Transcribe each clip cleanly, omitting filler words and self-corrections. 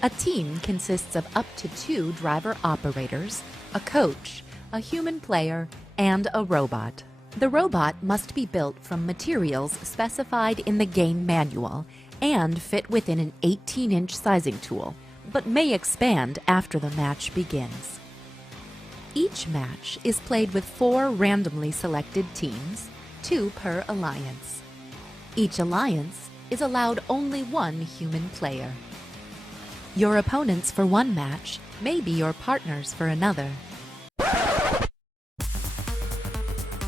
A team consists of up to 2 driver operators, a coach, a human player, and a robot. The robot must be built from materials specified in the game manual and fit within an 18-inch sizing tool, but may expand after the match begins. Each match is played with 4 randomly selected teams, 2 per alliance. Each alliance is allowed only 1 human player. Your opponents for one match may be your partners for another.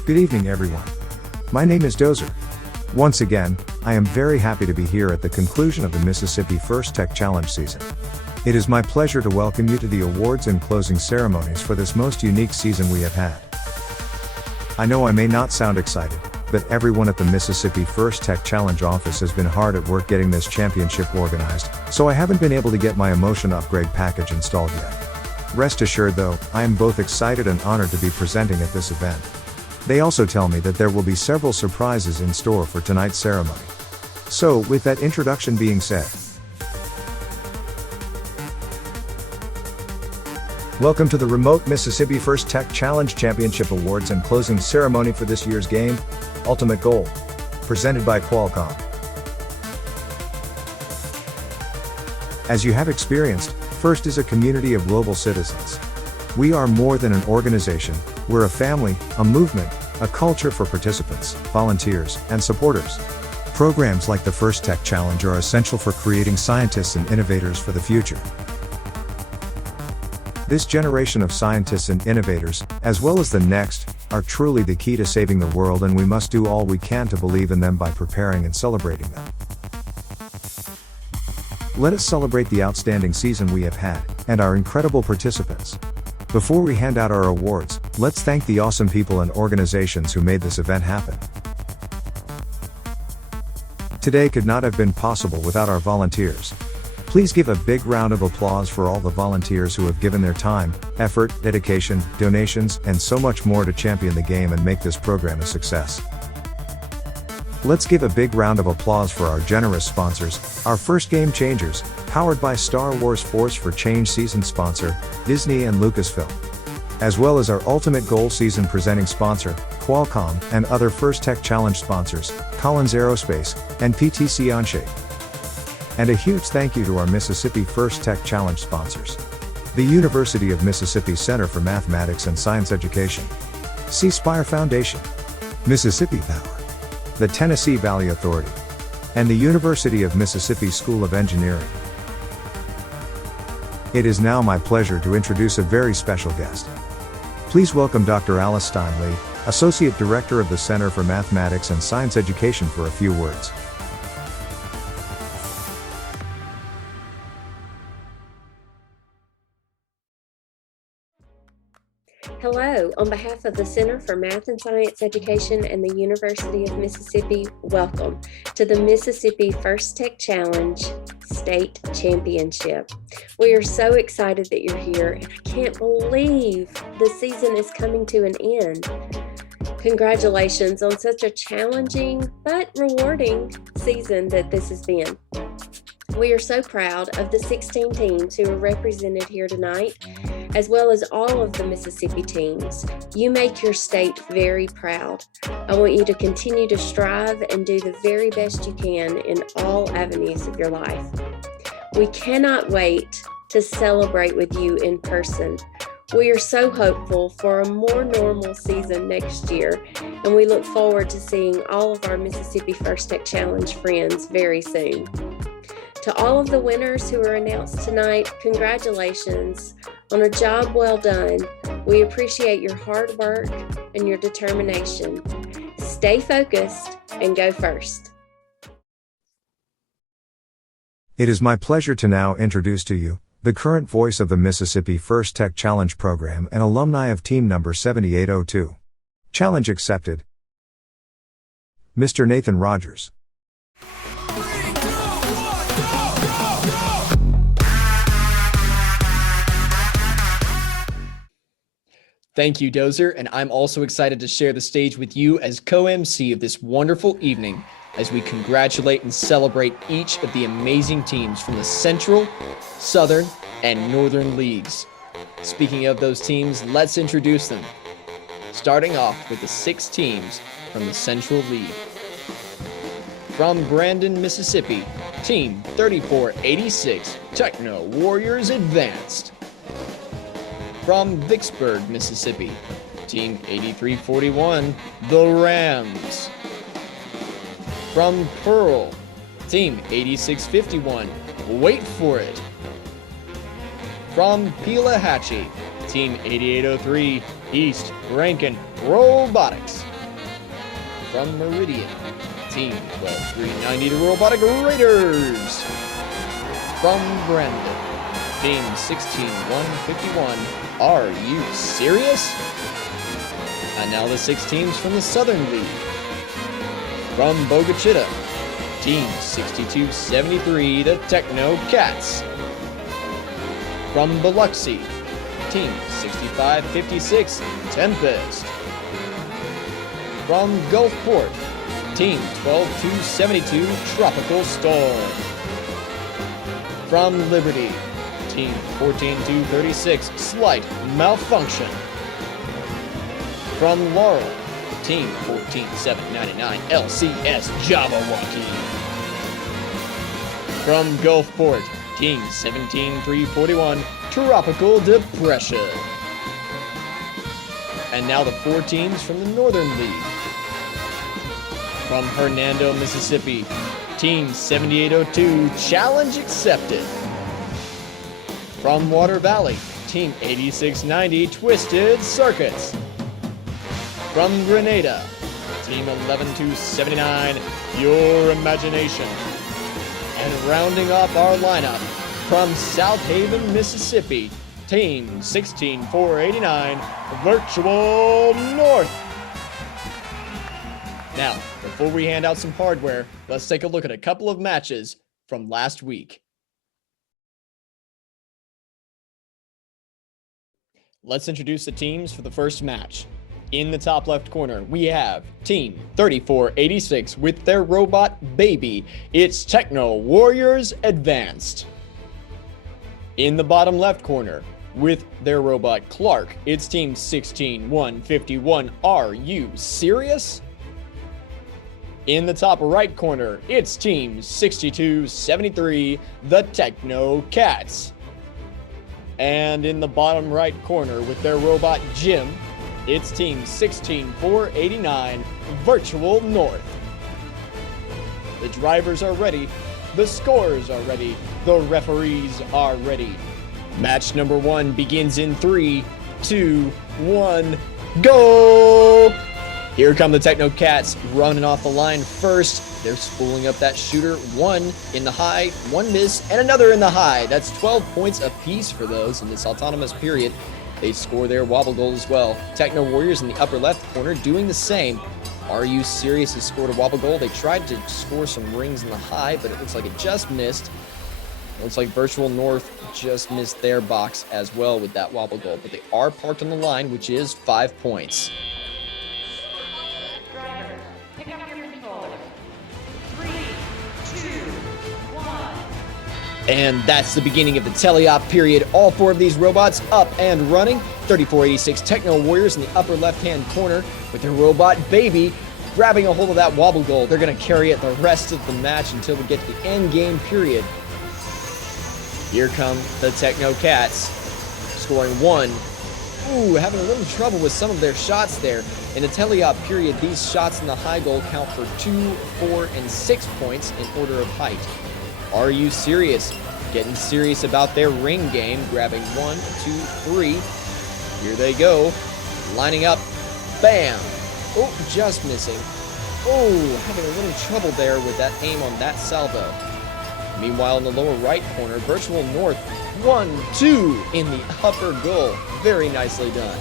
Good evening, everyone. My name is Dozer. Once again, I am very happy to be here at the conclusion of the Mississippi First Tech Challenge season. It is my pleasure to welcome you to the awards and closing ceremonies for this most unique season we have had. I know I may not sound excited, but everyone at the Mississippi First Tech Challenge office has been hard at work getting this championship organized, so I haven't been able to get my emotion upgrade package installed yet. Rest assured though, I am both excited and honored to be presenting at this event. They also tell me that there will be several surprises in store for tonight's ceremony. So, with that introduction being said, welcome to the remote Mississippi First Tech Challenge Championship Awards and closing ceremony for this year's game, Ultimate Goal, presented by Qualcomm. As you have experienced, FIRST is a community of global citizens. We are more than an organization, we're a family, a movement, a culture for participants, volunteers, and supporters. Programs like the First Tech Challenge are essential for creating scientists and innovators for the future. This generation of scientists and innovators, as well as the next, are truly the key to saving the world, and we must do all we can to believe in them by preparing and celebrating them. Let us celebrate the outstanding season we have had, and our incredible participants. Before we hand out our awards, let's thank the awesome people and organizations who made this event happen. Today could not have been possible without our volunteers. Please give a big round of applause for all the volunteers who have given their time, effort, dedication, donations, and so much more to champion the game and make this program a success. Let's give a big round of applause for our generous sponsors, our first game changers, powered by Star Wars Force for Change season sponsor, Disney and Lucasfilm. As well as our Ultimate Goal season presenting sponsor, Qualcomm, and other First Tech Challenge sponsors, Collins Aerospace, and PTC Onshape. And a huge thank you to our Mississippi First Tech Challenge sponsors. The University of Mississippi Center for Mathematics and Science Education, C Spire Foundation, Mississippi Power, the Tennessee Valley Authority, and the University of Mississippi School of Engineering. It is now my pleasure to introduce a very special guest. Please welcome Dr. Alice Steinley, Associate Director of the Center for Mathematics and Science Education, for a few words. Hello, on behalf of the Center for Math and Science Education and the University of Mississippi, welcome to the Mississippi First Tech Challenge State Championship. We are so excited that you're here, and I can't believe the season is coming to an end. Congratulations on such a challenging but rewarding season that this has been. We are so proud of the 16 teams who are represented here tonight, as well as all of the Mississippi teams. You make your state very proud. I want you to continue to strive and do the very best you can in all avenues of your life. We cannot wait to celebrate with you in person. We are so hopeful for a more normal season next year, and we look forward to seeing all of our Mississippi First Tech Challenge friends very soon. To all of the winners who are announced tonight, congratulations on a job well done. We appreciate your hard work and your determination. Stay focused and go first. It is my pleasure to now introduce to you the current voice of the Mississippi First Tech Challenge program and alumni of team number 7802. Challenge accepted, Mr. Nathan Rogers. Thank you, Dozer, and I'm also excited to share the stage with you as co-MC of this wonderful evening as we congratulate and celebrate each of the amazing teams from the Central, Southern, and Northern Leagues. Speaking of those teams, let's introduce them. Starting off with the 6 teams from the Central League. From Brandon, Mississippi, Team 3486, Techno Warriors Advanced. From Vicksburg, Mississippi, Team 8341, the Rams. From Pearl, Team 8651, wait for it. From Pelahatchie, Team 8803, East Rankin Robotics. From Meridian, Team 12390, the Robotic Raiders. From Brandon, Team 16151, are you serious? And now the 6 teams from the Southern League. From Bogachita, Team 6273, the Techno Cats. From Biloxi, Team 6556, Tempest. From Gulfport, Team 12272, Tropical Storm. From Liberty, Team 14236, Slight Malfunction. From Laurel, Team 14799, LCS Jabberwocky. From Gulfport, Team 17341, Tropical Depression. And now the 4 teams from the Northern League. From Hernando, Mississippi, Team 7802, Challenge Accepted. From Water Valley, Team 8690, Twisted Circuits. From Grenada, Team 11279, Your Imagination. And rounding off our lineup, from South Haven, Mississippi, Team 16489, Virtual North. Now, before we hand out some hardware, let's take a look at a couple of matches from last week. Let's introduce the teams for the first match. In the top left corner, we have Team 3486 with their robot baby. It's Techno Warriors Advanced. In the bottom left corner, with their robot Clark, it's Team 16151. Are you serious? In the top right corner, it's Team 6273, the Techno Cats. And in the bottom right corner, with their robot Jim, it's Team 16489, Virtual North. The drivers are ready, the scorers are ready, the referees are ready. Match number 1 begins in 3, 2, 1, go! Here come the Techno Cats running off the line first. They're spooling up that shooter. 1 in the high, 1 miss, and another in the high. That's 12 points apiece for those in this autonomous period. They score their wobble goal as well. Techno Warriors in the upper left corner doing the same. Are You Serious has scored a wobble goal. They tried to score some rings in the high, but it looks like it just missed. It looks like Virtual North just missed their box as well with that wobble goal, but they are parked on the line, which is 5 points. And that's the beginning of the teleop period. All 4 of these robots up and running. 3486 Techno Warriors in the upper left-hand corner with their robot baby grabbing a hold of that wobble goal. They're going to carry it the rest of the match until we get to the end game period. Here come the Techno Cats, scoring 1. Ooh, having a little trouble with some of their shots there. In the teleop period, these shots in the high goal count for 2, 4, and 6 points in order of height. Are You Serious? Getting serious about their ring game, grabbing 1, 2, 3. Here they go, lining up. Bam! Oh, just missing. Oh, having a little trouble there with that aim on that salvo. Meanwhile, in the lower right corner, Virtual North, 1, 2 in the upper goal. Very nicely done.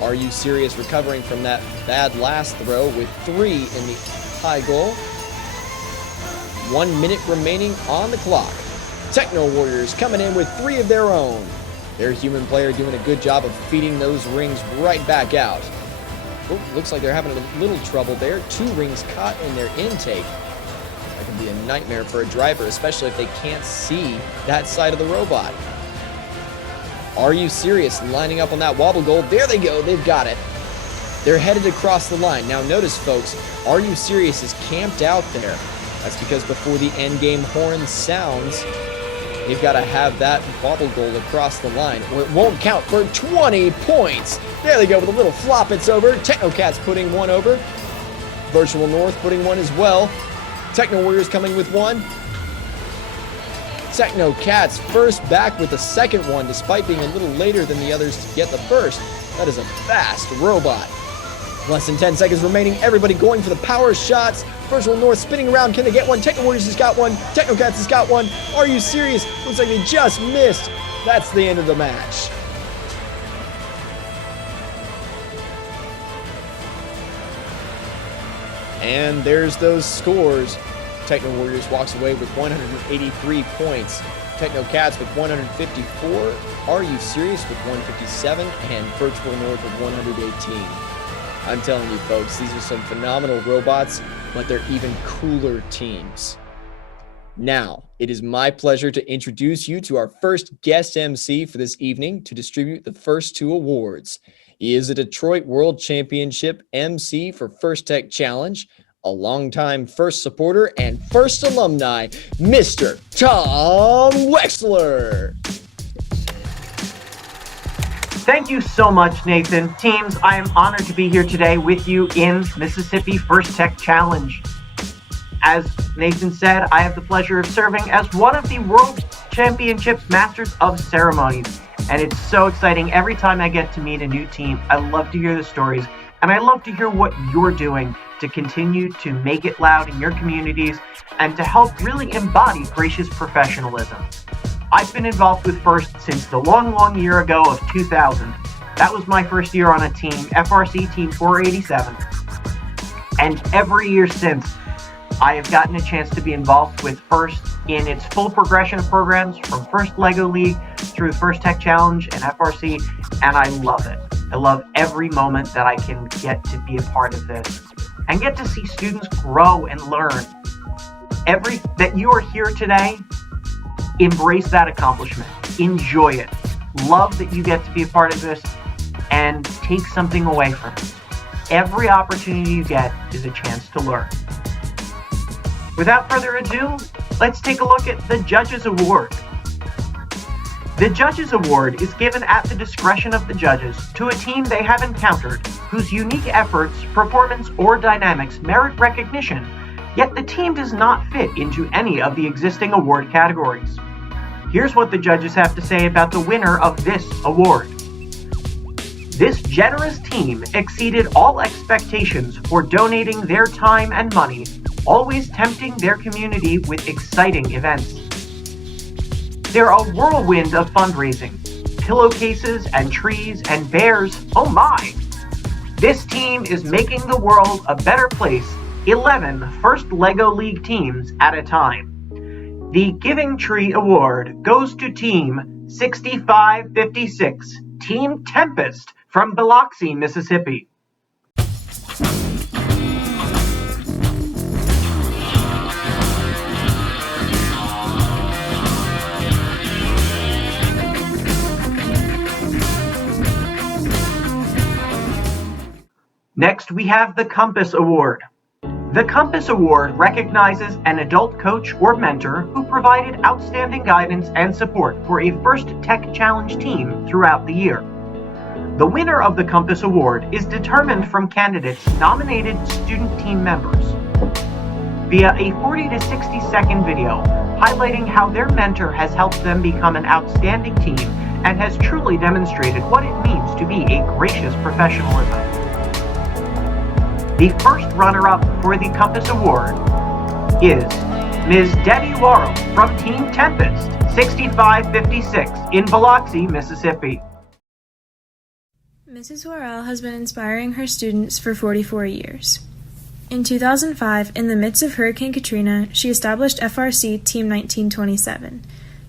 Are You Serious recovering from that bad last throw with 3 in the high goal. 1 minute remaining on the clock. Techno Warriors coming in with 3 of their own. Their human player doing a good job of feeding those rings right back out. Oh, looks like they're having a little trouble there. 2 rings caught in their intake. That can be a nightmare for a driver, especially if they can't see that side of the robot. Are You Serious lining up on that wobble goal? There they go. They've got it. They're headed across the line. Now notice, folks, Are You Serious is camped out there. That's because before the end game horn sounds, they've got to have that wobble goal across the line, or it won't count for 20 points. There they go with a little flop. It's over. Technocats putting one over. Virtual North putting one as well. Techno Warriors coming with one. Technocats first back with the second one, despite being a little later than the others to get the first. That is a fast robot. Less than 10 seconds remaining. Everybody going for the power shots. Virtual North spinning around. Can they get one? Techno Warriors has got one. Technocats has got one. Are You Serious? Looks like they just missed. That's the end of the match. And there's those scores. Techno Warriors walks away with 183 points. Technocats with 154. Are You Serious with 157. And Virtual North with 118. I'm telling you, folks, these are some phenomenal robots, but they're even cooler teams. Now, it is my pleasure to introduce you to our first guest MC for this evening to distribute the first 2 awards. He is a Detroit World Championship MC for First Tech Challenge, a longtime first supporter and first alumni, Mr. Tom Wexler. Thank you so much, Nathan. Teams, I am honored to be here today with you in Mississippi First Tech Challenge. As Nathan said, I have the pleasure of serving as one of the World Championships Masters of Ceremonies. And it's so exciting every time I get to meet a new team. I love to hear the stories, and I love to hear what you're doing to continue to make it loud in your communities and to help really embody gracious professionalism. I've been involved with First since the long year ago of 2000. That was my first year on a team, FRC Team 487. And every year since, I have gotten a chance to be involved with First in its full progression of programs from First LEGO League through First Tech Challenge and FRC, and I love it. I love every moment that I can get to be a part of this and get to see students grow and learn. That you are here today, embrace that accomplishment. Enjoy it. Love that you get to be a part of this and take something away from it. Every opportunity you get is a chance to learn. Without further ado, let's take a look at the Judges Award. The Judges Award is given at the discretion of the judges to a team they have encountered whose unique efforts, performance, or dynamics merit recognition, yet the team does not fit into any of the existing award categories. Here's what the judges have to say about the winner of this award. This generous team exceeded all expectations for donating their time and money, always tempting their community with exciting events. They're a whirlwind of fundraising, pillowcases and trees and bears, oh my! This team is making the world a better place, 11 First LEGO League teams at a time. The Giving Tree Award goes to Team 6556, Team Tempest from Biloxi, Mississippi. Next, we have the Compass Award. The Compass Award recognizes an adult coach or mentor who provided outstanding guidance and support for a First Tech Challenge team throughout the year. The winner of the Compass Award is determined from candidates' nominated student team members via a 40 to 60 second video highlighting how their mentor has helped them become an outstanding team and has truly demonstrated what it means to be a gracious professionalism. The first runner-up for the Compass Award is Ms. Debbie Worrell from Team Tempest, 6556 in Biloxi, Mississippi. Mrs. Worrell has been inspiring her students for 44 years. In 2005, in the midst of Hurricane Katrina, she established FRC Team 1927,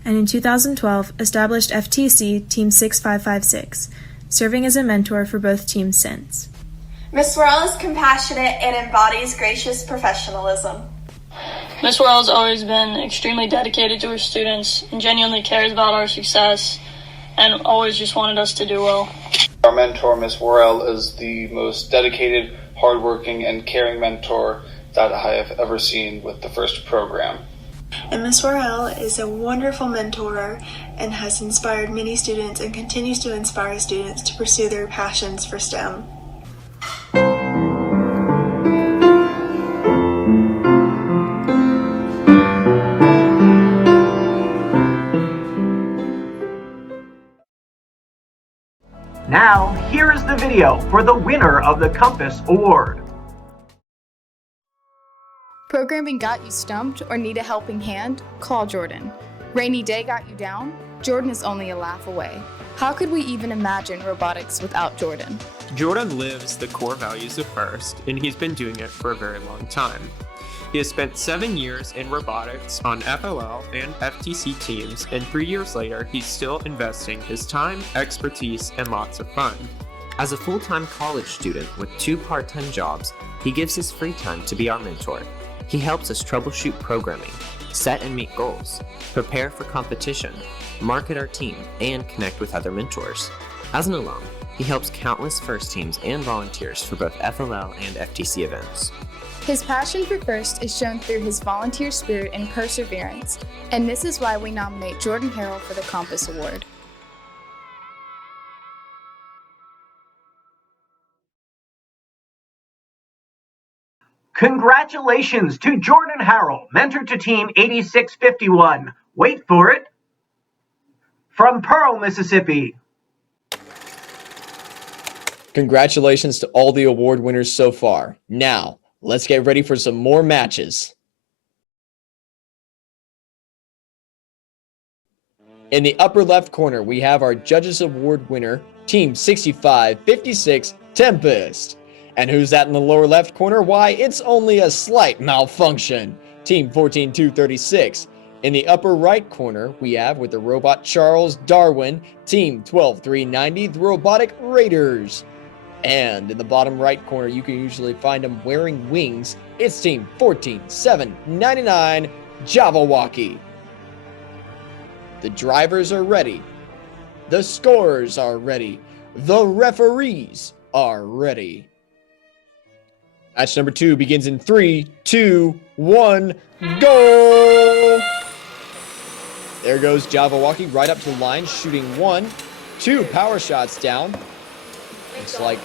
and in 2012 established FTC Team 6556, serving as a mentor for both teams since. Miss Worrell is compassionate and embodies gracious professionalism. Miss Worrell has always been extremely dedicated to her students and genuinely cares about our success and always just wanted us to do well. Our mentor, Miss Worrell, is the most dedicated, hardworking, and caring mentor that I have ever seen with the first program. And Miss Worrell is a wonderful mentor and has inspired many students and continues to inspire students to pursue their passions for STEM. Now, here is the video for the winner of the Compass Award. Programming got you stumped or need a helping hand? Call Jordan. Rainy day got you down? Jordan is only a laugh away. How could we even imagine robotics without Jordan? Jordan lives the core values of FIRST, and he's been doing it for a very long time. He has spent 7 years in robotics on FLL and FTC teams, and 3 years later, he's still investing his time, expertise, and lots of fun. As a full-time college student with 2 part-time jobs, he gives his free time to be our mentor. He helps us troubleshoot programming, set and meet goals, prepare for competition, market our team, and connect with other mentors. As an alum, he helps countless FIRST teams and volunteers for both FLL and FTC events. His passion for FIRST is shown through his volunteer spirit and perseverance, and this is why we nominate Jordan Harrell for the Compass Award. Congratulations to Jordan Harrell, mentor to Team 8651. Wait for it. From Pearl, Mississippi. Congratulations to all the award winners so far. Now, let's get ready for some more matches. In the upper left corner, we have our Judges Award winner, Team 6556 Tempest. And who's that in the lower left corner? Why, it's only a slight malfunction. Team 14236. In the upper right corner, we have with the robot Charles Darwin, Team 12390, the Robotic Raiders. And in the bottom right corner, you can usually find them wearing wings. It's Team 14799, Jabberwocky. The drivers are ready. The scorers are ready. The referees are ready. Match number 2 begins in 3, 2, 1, go! There goes Jabberwocky right up to the line, shooting 1, 2 power shots down. Looks like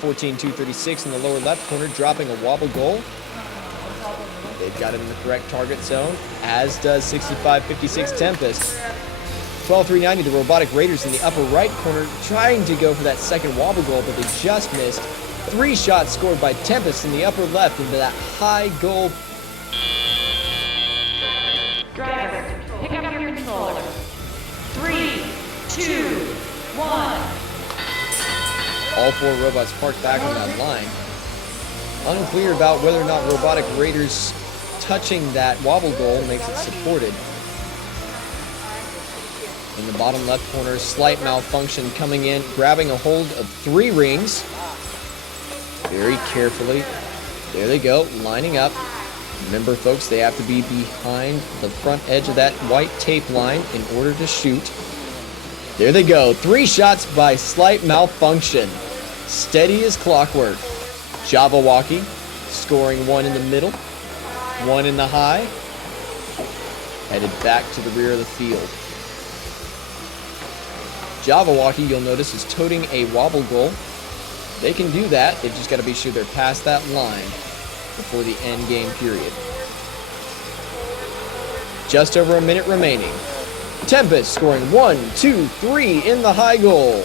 14236 in the lower left corner dropping a wobble goal. They've got it in the correct target zone, as does 6556 Tempest. 12390, the Robotic Raiders in the upper right corner, trying to go for that second wobble goal, but they just missed. 3 shots scored by Tempest in the upper left into that high goal. Driver, pick up your controller. 3, 2, 1. All 4 robots parked back on that line. Unclear about whether or not Robotic Raiders touching that wobble goal makes it supported. In the bottom left corner, slight malfunction coming in, grabbing a hold of 3 rings. Very carefully. There they go, lining up. Remember, folks, they have to be behind the front edge of that white tape line in order to shoot. There they go. 3 shots by slight malfunction. Steady as clockwork. Jabberwocky scoring 1 in the middle, 1 in the high. Headed back to the rear of the field. Jabberwocky, you'll notice, is toting a wobble goal. They can do that. They've just got to be sure they're past that line before the end game period. Just over a minute remaining. Tempest scoring 1, 2, 3 in the high goal.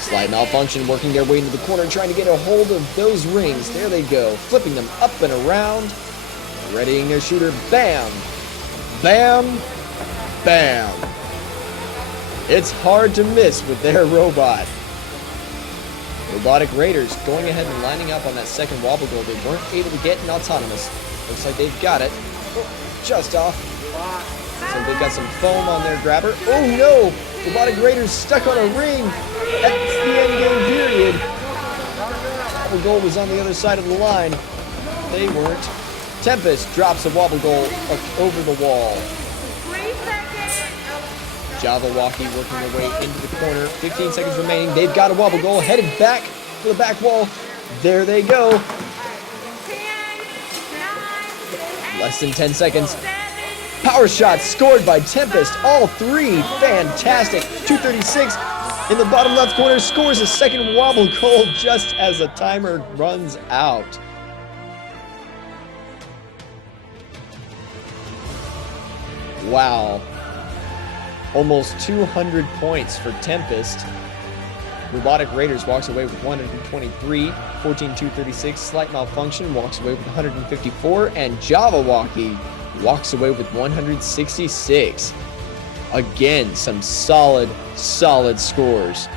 Slight malfunction working their way into the corner, trying to get a hold of those rings. There they go, flipping them up and around. Readying their shooter. Bam! Bam! Bam! It's hard to miss with their robot. Robotic Raiders going ahead and lining up on that second wobble goal. They weren't able to get an autonomous. Looks like they've got it. Oh, just off. So they've got some foam on their grabber. Oh no! Robotic Raiders stuck on a ring. That's the end game period. wobble goal was on the other side of the line. They weren't. Tempest drops a wobble goal up over the wall. 3 seconds. Jabberwocky working their way into the corner. 15 seconds remaining. They've got a wobble goal headed back for the back wall. There they go. 10, 9, Less than 10 seconds. Power shot scored by Tempest. All three. Fantastic. 236 in the bottom left corner. Scores a second wobble goal just as the timer runs out. Wow. Almost 200 points for Tempest. Robotic Raiders walks away with 123, 14-236. Slight Malfunction walks away with 154, and Jabberwocky walks away with 166. Again, some solid scores.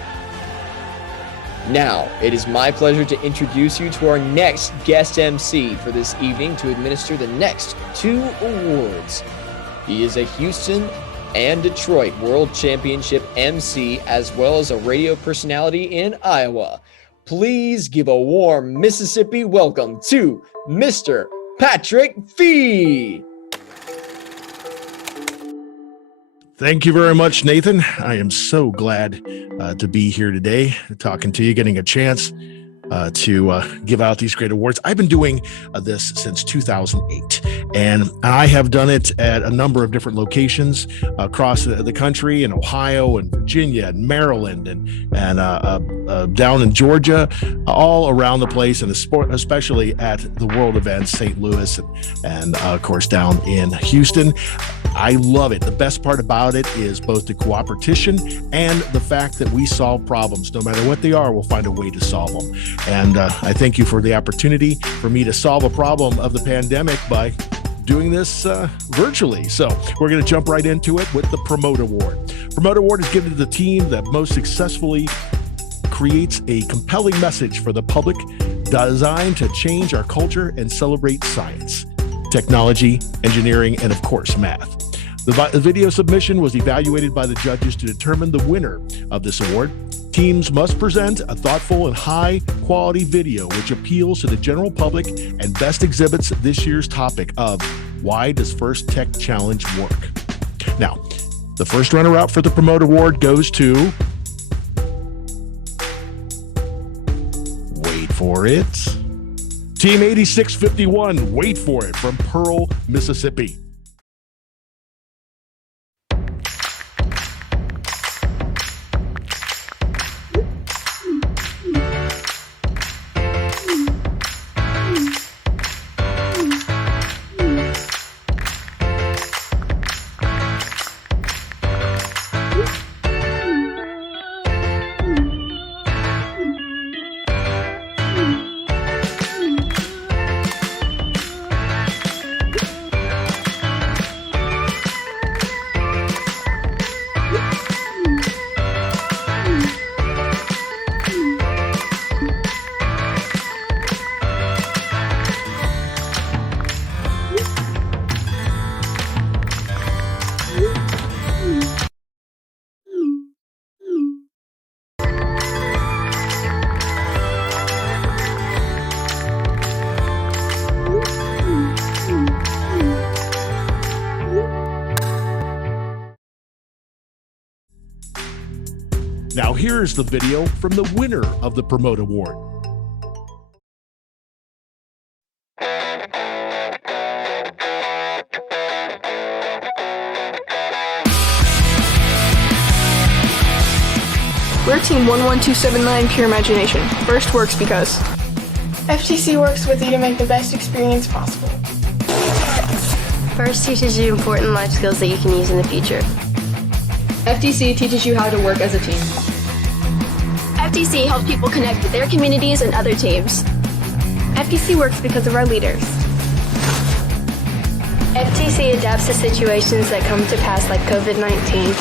Now, it is my pleasure to introduce you to our next guest MC for this evening to administer the next 2 awards. He is a Houston and Detroit World Championship MC, as well as a radio personality in Iowa. Please give a warm Mississippi welcome to Mr. Patrick Fee. Thank you very much, Nathan. I am so glad to be here today, talking to you, getting a chance to give out these great awards. I've been doing this since 2008, and I have done it at a number of different locations across the country, in Ohio and Virginia and Maryland and down in Georgia, all around the place, and especially at the World Events, St. Louis, and of course down in Houston. I love it. The best part about it is both the cooperation and the fact that we solve problems. No matter what they are, we'll find a way to solve them. And I thank you for the opportunity for me to solve a problem of the pandemic by doing this virtually. So we're going to jump right into it with the Promote Award. Promote Award is given to the team that most successfully creates a compelling message for the public designed to change our culture and celebrate science, technology, engineering, and of course, math. The video submission was evaluated by the judges to determine the winner of this award. Teams must present a thoughtful and high-quality video which appeals to the general public and best exhibits this year's topic of why does First Tech Challenge work? Now, the first runner-up for the Promote Award goes to, wait for it, Team 8651, wait for it, from Pearl, Mississippi. Now here's the video from the winner of the Promote Award. We're Team 11279 Pure Imagination. First works because FTC works with you to make the best experience possible. First teaches you important life skills that you can use in the future. FTC teaches you how to work as a team. FTC helps people connect with their communities and other teams. FTC works because of our leaders. FTC adapts to situations that come to pass like COVID-19.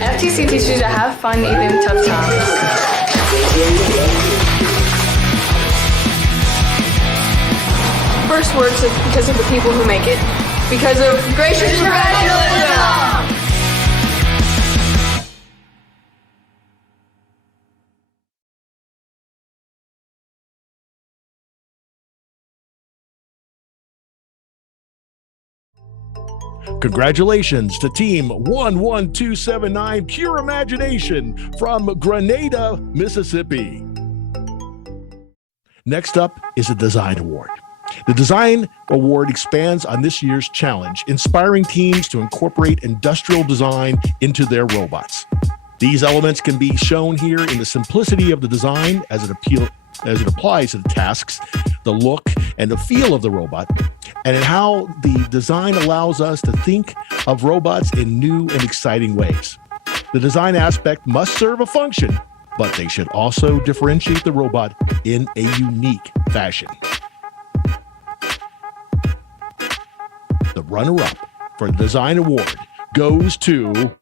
FTC teaches you to have fun even in tough times. First works because of the people who make it. Because of gracious professionalism! Congratulations to Team 11279 Pure Imagination from Grenada, Mississippi. Next up is a Design Award. The Design Award expands on this year's challenge, inspiring teams to incorporate industrial design into their robots. These elements can be shown here in the simplicity of the design as it applies to the tasks, the look, and the feel of the robot, and in how the design allows us to think of robots in new and exciting ways. The design aspect must serve a function, but they should also differentiate the robot in a unique fashion. The runner-up for the Design Award goes to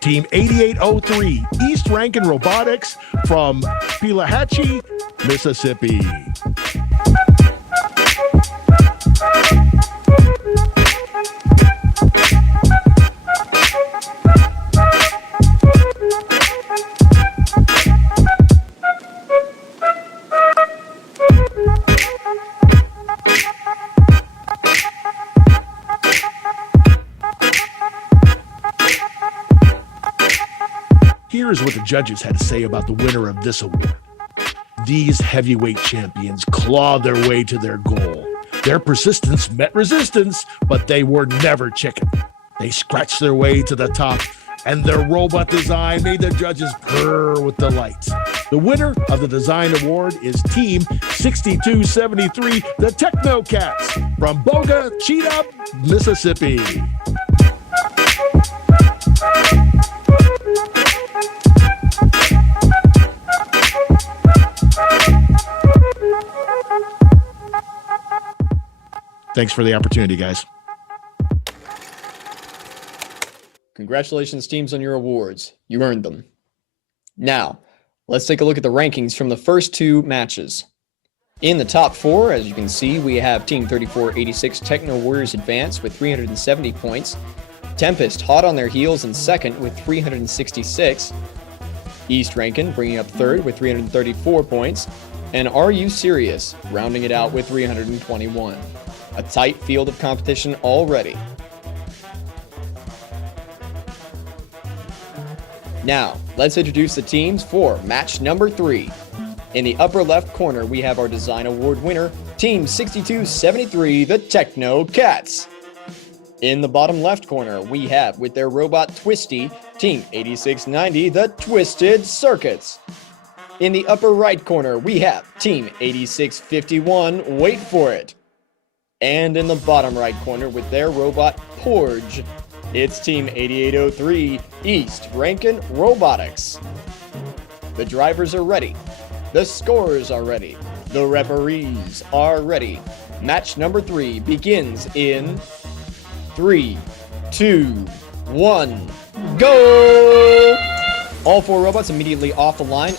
Team 8803, East Rankin Robotics from Pelahatchie, Mississippi. Here's what the judges had to say about the winner of this award. These heavyweight champions clawed their way to their goal. Their persistence met resistance, but they were never chicken. They scratched their way to the top, and their robot design made the judges purr with delight. The winner of the Design Award is Team 6273, the Techno Cats from Boga Cheetah, Mississippi. Thanks for the opportunity, guys. Congratulations, teams, on your awards. You earned them. Now, let's take a look at the rankings from the first two matches. In the top four, as you can see, we have Team 3486 Techno Warriors Advance with 370 points. Tempest hot on their heels in second with 366. East Rankin bringing up third with 334 points. And Are You Serious rounding it out with 321. A tight field of competition already. Now, let's introduce the teams for match number 3. In the upper left corner, we have our Design Award winner, Team 6273, the Techno Cats. In the bottom left corner, we have, with their robot Twisty, Team 8690, the Twisted Circuits. In the upper right corner, we have Team 8651, wait for it. And in the bottom right corner with their robot Porge, it's Team 8803, East Rankin Robotics. The drivers are ready. The scorers are ready. The referees are ready. Match number 3 begins in 3, 2, 1, go! All 4 robots immediately off the line.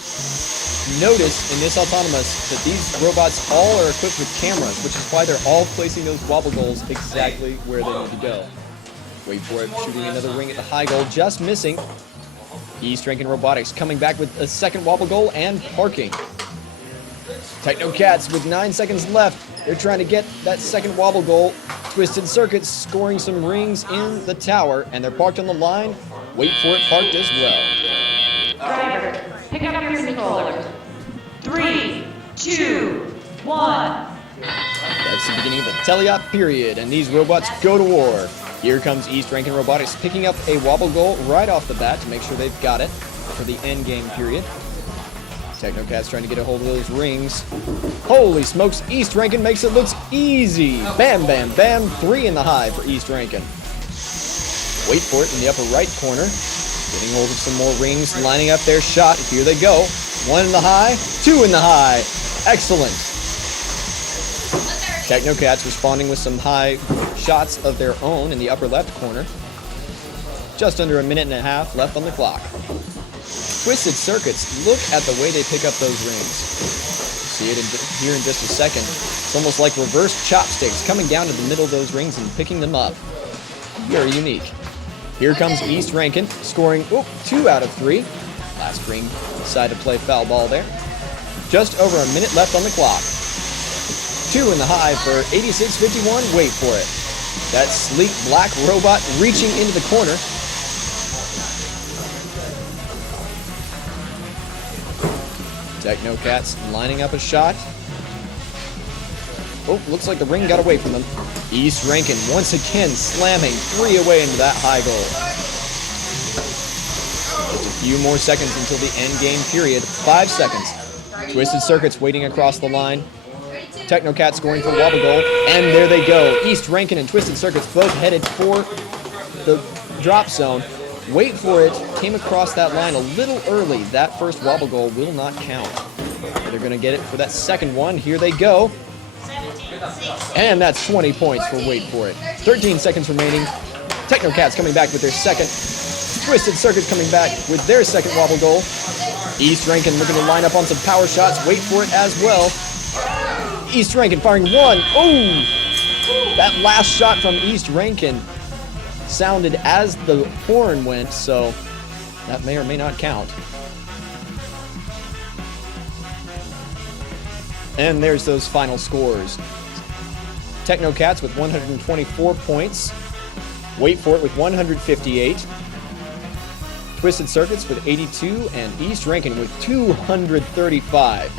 Notice in this autonomous that these robots all are equipped with cameras, which is why they're all placing those wobble goals exactly where they need to go. Wait for it, shooting another ring at the high goal, just missing. East Rankin Robotics coming back with a second wobble goal and parking. Techno Cats with 9 seconds left. They're trying to get that second wobble goal. Twisted Circuits scoring some rings in the tower, and they're parked on the line. Wait for it, parked as well. Driver, pick up your controllers. 3, 2, 1. That's the beginning of the teleop period, and these robots go to war. Here comes East Rankin Robotics picking up a wobble goal right off the bat to make sure they've got it for the end game period. Technocats trying to get a hold of those rings. Holy smokes, East Rankin makes it look easy. Bam, bam, bam, 3 in the high for East Rankin. Wait for it in the upper right corner. Getting hold of some more rings, lining up their shot. Here they go. 1 in the high, 2 in the high. Excellent. Technocats responding with some high shots of their own in the upper left corner. Just under a minute and a half left on the clock. Twisted Circuits, look at the way they pick up those rings. See it here in just a second. It's almost like reverse chopsticks coming down to the middle of those rings and picking them up. Very unique. Here comes East Rankin, scoring 2 out of 3. Last ring decided to play foul ball there. Just over a minute left on the clock. 2 in the high for 86-51, wait for it. That sleek black robot reaching into the corner. Technocats lining up a shot. Oh, looks like the ring got away from them. East Rankin once again slamming 3 away into that high goal. Just a few more seconds until the end game period. 5 seconds. Twisted Circuits waiting across the line. Technocat scoring for wobble goal. And there they go. East Rankin and Twisted Circuits both headed for the drop zone. Wait for it. Came across that line a little early. That first wobble goal will not count. They're going to get it for that second one. Here they go. And that's 20 points for Wait For It. 13 seconds remaining. Technocats coming back with their second. Twisted Circuits coming back with their second wobble goal. East Rankin looking to line up on some power shots. Wait For It as well. East Rankin firing one. Oh! That last shot from East Rankin sounded as the horn went, so that may or may not count. And there's those final scores. Technocats with 124 points. Wait For It with 158. Twisted Circuits with 82. And East Rankin with 235.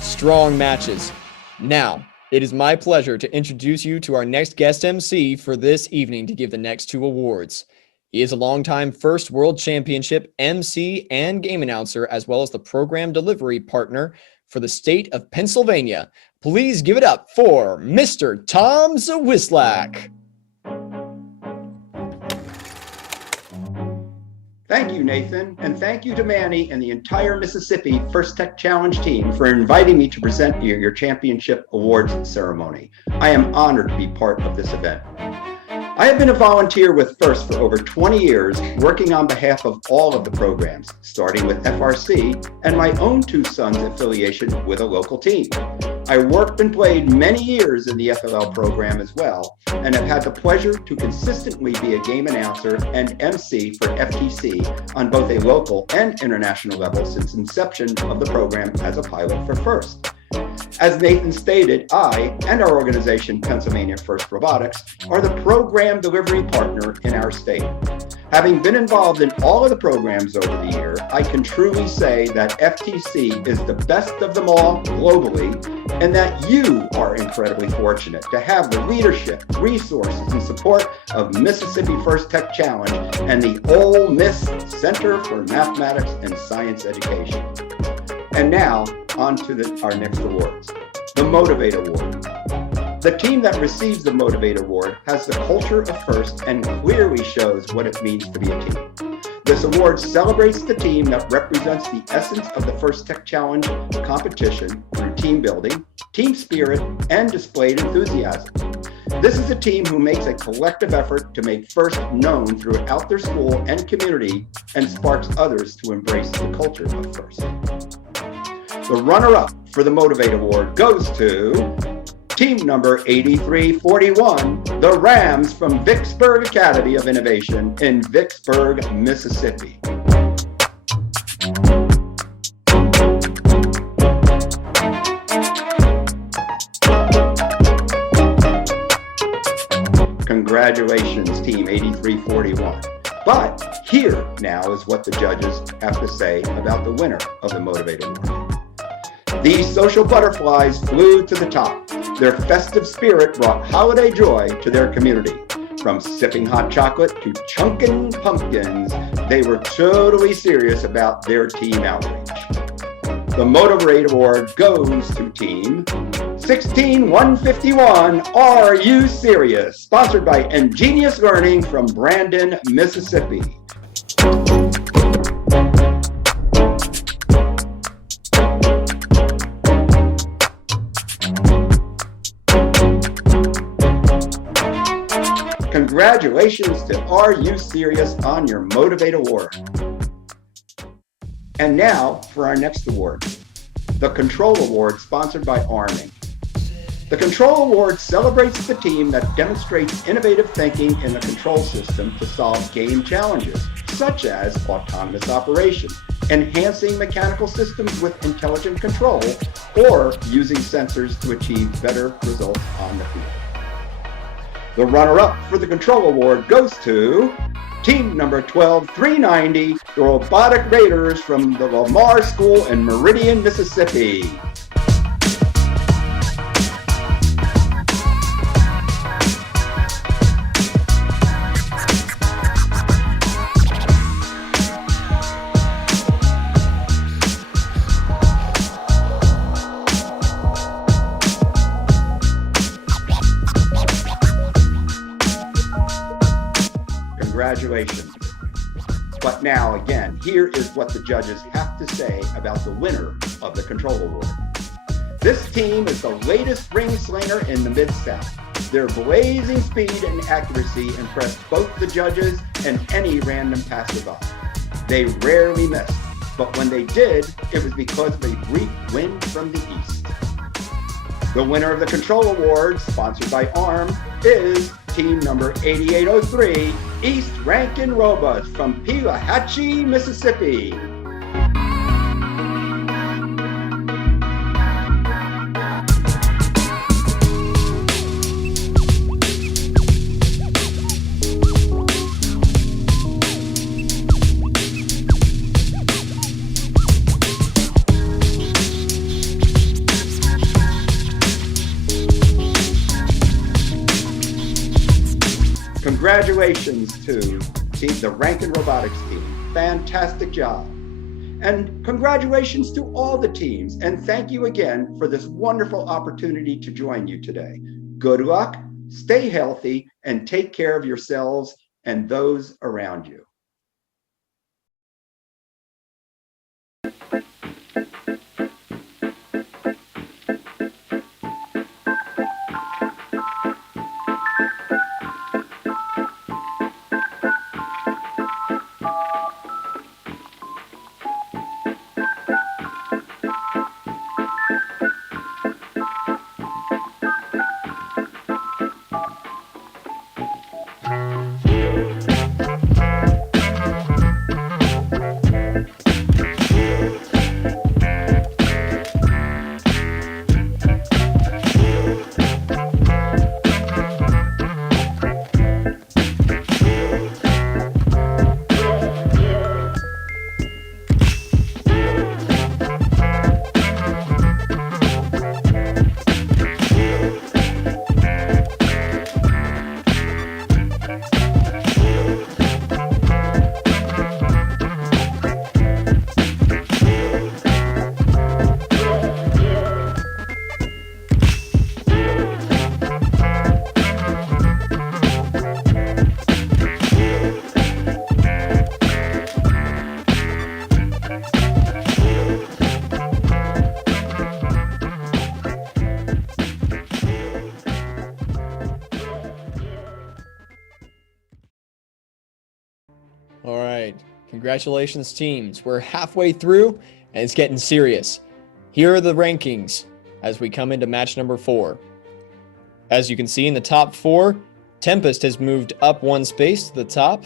Strong matches. Now, it is my pleasure to introduce you to our next guest MC for this evening to give the next 2 awards. He is a longtime First World Championship MC and game announcer, as well as the program delivery partner for the state of Pennsylvania. Please give it up for Mr. Tom Zawislak. Thank you, Nathan, and thank you to Manny and the entire Mississippi First Tech Challenge team for inviting me to present you your championship awards ceremony. I am honored to be part of this event. I have been a volunteer with FIRST for over 20 years, working on behalf of all of the programs, starting with FRC and my own 2 sons' affiliation with a local team. I worked and played many years in the FLL program as well, and have had the pleasure to consistently be a game announcer and MC for FTC on both a local and international level since inception of the program as a pilot for FIRST. As Nathan stated, I and our organization, Pennsylvania First Robotics, are the program delivery partner in our state. Having been involved in all of the programs over the year, I can truly say that FTC is the best of them all globally, and that you are incredibly fortunate to have the leadership, resources, and support of Mississippi First Tech Challenge and the Ole Miss Center for Mathematics and Science Education. And now, on to our next awards, the Motivate Award. The team that receives the Motivate Award has the culture of FIRST and clearly shows what it means to be a team. This award celebrates the team that represents the essence of the First Tech Challenge competition through team building, team spirit, and displayed enthusiasm. This is a team who makes a collective effort to make FIRST known throughout their school and community and sparks others to embrace the culture of FIRST. The runner-up for the Motivate Award goes to team number 8341, the Rams from Vicksburg Academy of Innovation in Vicksburg, Mississippi. Congratulations, Team 8341. But here now is what the judges have to say about the winner of the Motivate Award. These social butterflies flew to the top. Their festive spirit brought holiday joy to their community. From sipping hot chocolate to chunking pumpkins, they were totally serious about their team outreach. The Motivate Award goes to Team 16151, Are You Serious? Sponsored by Ingenious Learning from Brandon, Mississippi. Congratulations to Are You Serious on your Motivate Award. And now for our next award, the Control Award, sponsored by Arming. The Control Award celebrates the team that demonstrates innovative thinking in the control system to solve game challenges, such as autonomous operation, enhancing mechanical systems with intelligent control, or using sensors to achieve better results on the field. The runner-up for the Control Award goes to team number 12390, the Robotic Raiders from the Lamar School in Meridian, Mississippi. Congratulations. But now again, here is what the judges have to say about the winner of the Control Award. This team is the latest ring slinger in the Mid-South. Their blazing speed and accuracy impressed both the judges and any random passerby. They rarely missed, but when they did, it was because of a brief wind from the east. The winner of the Control Award, sponsored by ARM, is team number 8803, East Rankin Robots from Pelahatchie, Mississippi. Congratulations to the Rankin Robotics team. Fantastic job. And congratulations to all the teams. And thank you again for this wonderful opportunity to join you today. Good luck, stay healthy, and take care of yourselves and those around you. All right. Congratulations, teams. We're halfway through, and it's getting serious. Here are the rankings as we come into match number 4. As you can see in the top 4, Tempest has moved up one space to the top.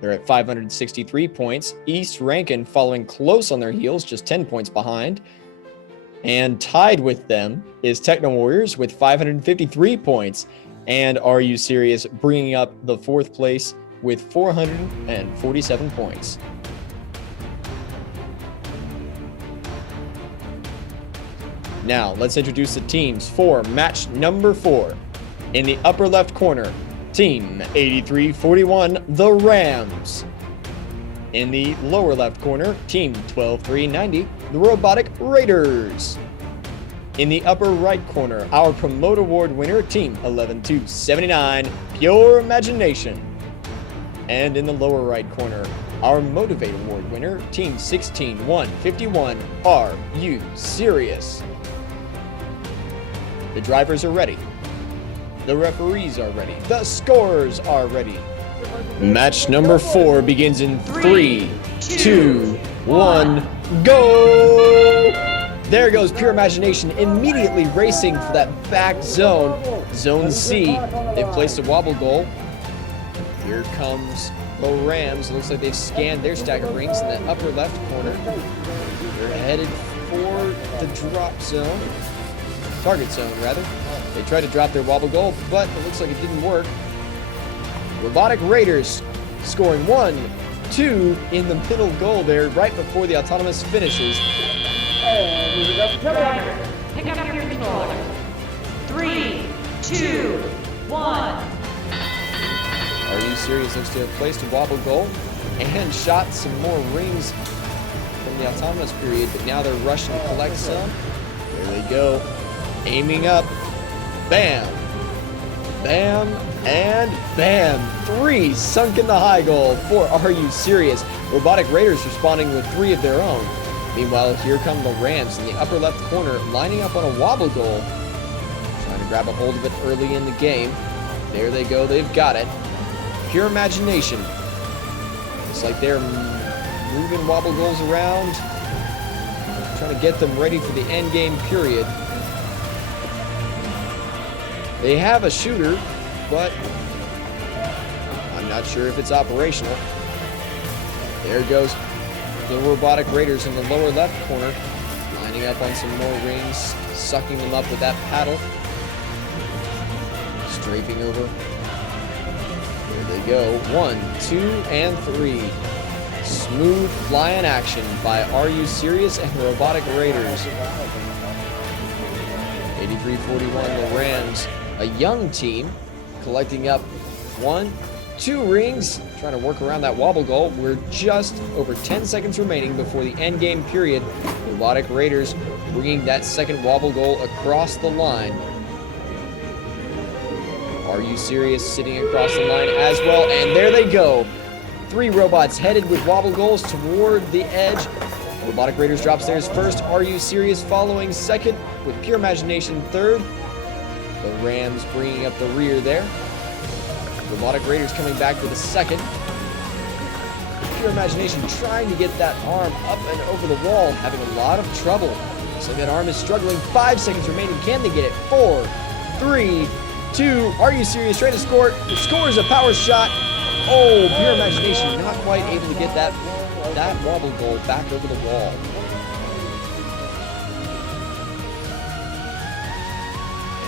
They're at 563 points. East Rankin following close on their heels, just 10 points behind. And tied with them is Techno Warriors with 553 points. And Are You Serious bringing up the 4th place with 447 points. Now, let's introduce the teams for match number 4. In the upper left corner, Team 8341, the Rams. In the lower left corner, Team 12390, the Robotic Raiders. In the upper right corner, our Promote Award winner, Team 11279, Pure Imagination. And in the lower right corner, our Motivate Award winner, Team 16151, Are You Serious? The drivers are ready. The referees are ready. The scorers are ready. Match number 4 begins in 3, 2, 1, go! There goes Pure Imagination, immediately racing for that back zone. Zone C. They've placed a wobble goal. Here comes the Rams. Looks like they've scanned their stack of rings in the upper left corner. They're headed for the drop zone. Target zone, rather. They tried to drop their wobble goal, but it looks like it didn't work. Robotic Raiders scoring 1-2 in the middle goal there right before the autonomous finishes. Drivers, pick up your controllers. 3, 2, 1. Are You Serious looks to have placed a wobble goal and shot some more rings from the autonomous period, but now they're rushing to collect some. There they go, aiming up. Bam, bam, and bam. 3 sunk in the high goal for Are You Serious? Robotic Raiders responding with 3 of their own. Meanwhile, here come the Rams in the upper left corner, lining up on a wobble goal, trying to grab a hold of it early in the game. There they go, they've got it. Pure imagination. Looks like they're moving wobble goals around, trying to get them ready for the end game period. They have a shooter, but I'm not sure if it's operational. There goes the Robotic Raiders in the lower left corner, lining up on some more rings, sucking them up with that paddle. Strafing over. There they go. 1, 2, and 3. Smooth flying action by Are You Serious and the Robotic Raiders. 83-41, the Rams, a young team, collecting up 1, 2 rings, trying to work around that wobble goal. We're just over 10 seconds remaining before the end game period. Robotic Raiders bringing that second wobble goal across the line. Are You Serious sitting across the line as well, and there they go. 3 robots headed with wobble goals toward the edge. Robotic Raiders drops theirs first. Are You Serious following second with Pure Imagination third. The Rams bringing up the rear there. Robotic Raiders coming back with a second. Pure Imagination trying to get that arm up and over the wall, having a lot of trouble. So that arm is struggling. 5 seconds remaining. Can they get it? 4, 3, 2. Are You Serious trying to score? It scores a power shot. Oh, Pure Imagination not quite able to get that wobble goal back over the wall.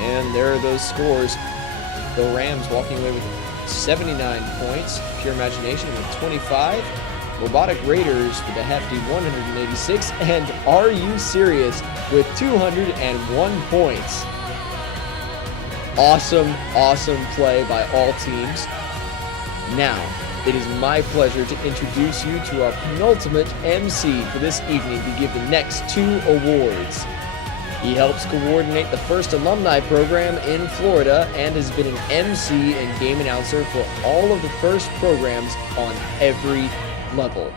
And there are those scores. The Rams walking away with 79 points. Pure Imagination with 25. Robotic Raiders with a hefty 186. And Are You Serious with 201 points. Awesome, awesome play by all teams. Now, it is my pleasure to introduce you to our penultimate MC for this evening to give the next 2 awards. He helps coordinate the First Alumni Program in Florida and has been an MC and game announcer for all of the First programs on every level.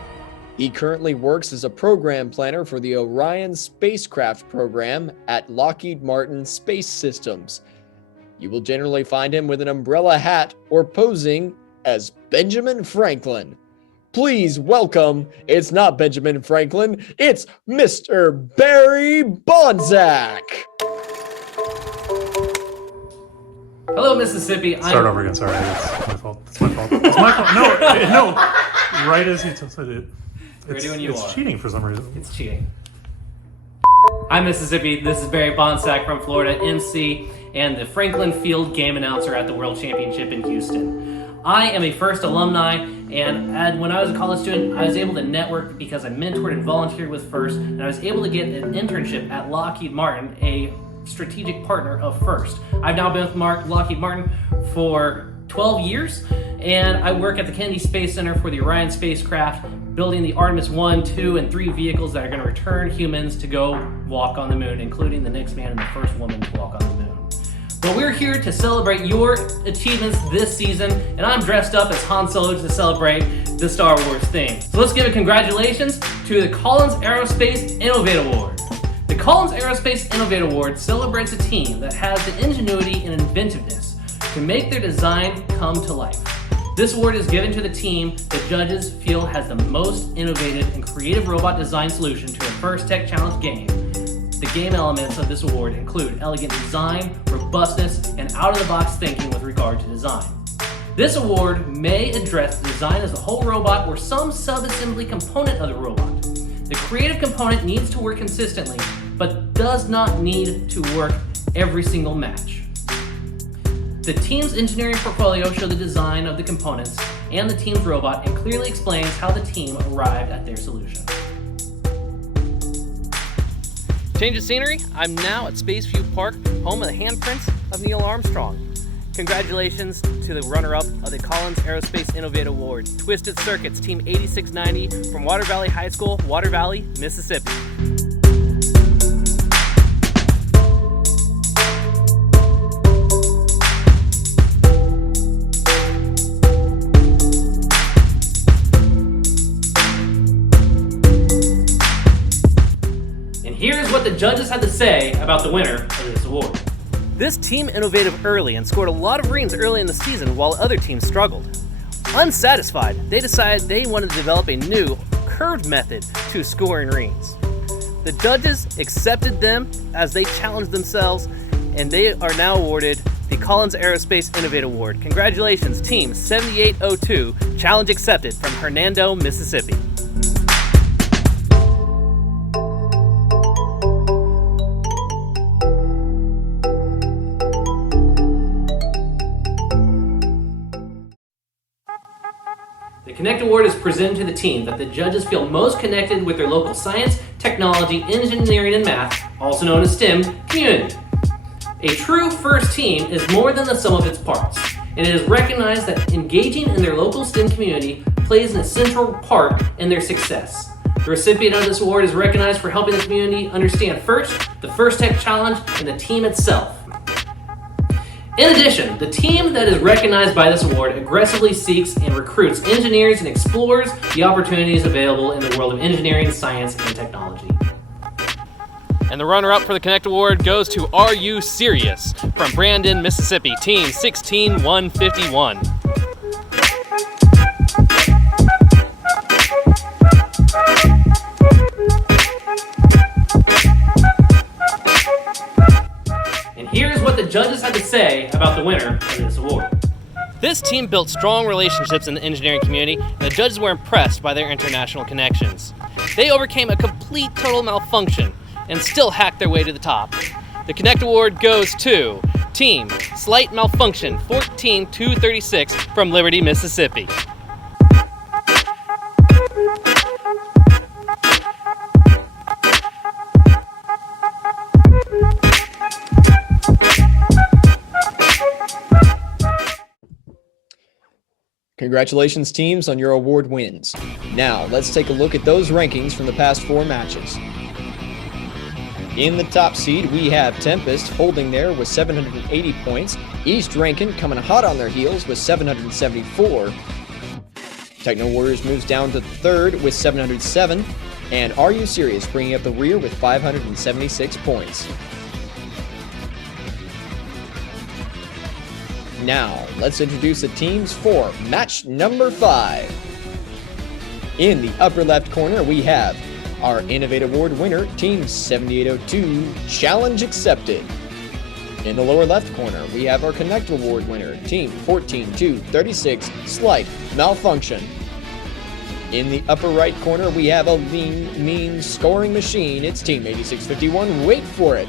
He currently works as a program planner for the Orion spacecraft program at Lockheed Martin Space Systems. You will generally find him with an umbrella hat or posing as Benjamin Franklin. Please welcome, it's not Benjamin Franklin, it's Mr. Barry Bonzak. Hello, Mississippi. Start over again, sorry. It's my fault. It's my fault. It's my fault. No. Right as you said it. Ready when you are. It's cheating for some reason. It's cheating. I'm Mississippi. This is Barry Bonzak from Florida, MC, and the Franklin Field game announcer at the World Championship in Houston. I am a First alumni, and when I was a college student, I was able to network because I mentored and volunteered with First, and I was able to get an internship at Lockheed Martin, a strategic partner of First. I've now been with Lockheed Martin for 12 years, and I work at the Kennedy Space Center for the Orion spacecraft, building the Artemis 1, 2, and 3 vehicles that are going to return humans to go walk on the moon, including the next man and the first woman to walk on the moon. But we're here to celebrate your achievements this season, and I'm dressed up as Han Solo to celebrate the Star Wars theme. So let's give a congratulations to the Collins Aerospace Innovate Award. The Collins Aerospace Innovate Award celebrates a team that has the ingenuity and inventiveness to make their design come to life. This award is given to the team that judges feel has the most innovative and creative robot design solution to a First Tech Challenge game. The game elements of this award include elegant design, robustness, and out-of-the-box thinking with regard to design. This award may address the design as a whole robot or some sub-assembly component of the robot. The creative component needs to work consistently, but does not need to work every single match. The team's engineering portfolio shows the design of the components and the team's robot and clearly explains how the team arrived at their solution. Change of scenery, I'm now at Spaceview Park, home of the handprints of Neil Armstrong. Congratulations to the runner-up of the Collins Aerospace Innovative Award, Twisted Circuits, Team 8690 from Water Valley High School, Water Valley, Mississippi. Here's what the judges had to say about the winner of this award. This team innovated early and scored a lot of rings early in the season while other teams struggled. Unsatisfied, they decided they wanted to develop a new, curved method to scoring rings. The judges accepted them as they challenged themselves, and they are now awarded the Collins Aerospace Innovative Award. Congratulations, Team 7802, challenge accepted from Hernando, Mississippi. The Connect Award is presented to the team that the judges feel most connected with their local science, technology, engineering, and math, also known as STEM, community. A true FIRST team is more than the sum of its parts, and it is recognized that engaging in their local STEM community plays an essential part in their success. The recipient of this award is recognized for helping the community understand FIRST, the FIRST Tech Challenge, and the team itself. In addition, the team that is recognized by this award aggressively seeks and recruits engineers and explores the opportunities available in the world of engineering, science, and technology. And the runner-up for the Connect Award goes to Are You Serious? From Brandon, Mississippi, Team 16151. Here's what the judges had to say about the winner of this award. This team built strong relationships in the engineering community, and the judges were impressed by their international connections. They overcame a complete total malfunction and still hacked their way to the top. The Connect Award goes to Team Slight Malfunction 14236 from Liberty, Mississippi. Congratulations, teams, on your award wins. Now, let's take a look at those rankings from the past 4 matches. In the top seed, we have Tempest holding there with 780 points. East Rankin coming hot on their heels with 774. Techno Warriors moves down to 3rd with 707. And Are You Serious bringing up the rear with 576 points. Now, let's introduce the teams for match number 5. In the upper left corner, we have our Innovative Award winner, Team 7802, Challenge Accepted. In the lower left corner, we have our Connect Award winner, Team 14236, Slight Malfunction. In the upper right corner, we have a lean, mean scoring machine. It's Team 8651, Wait For It,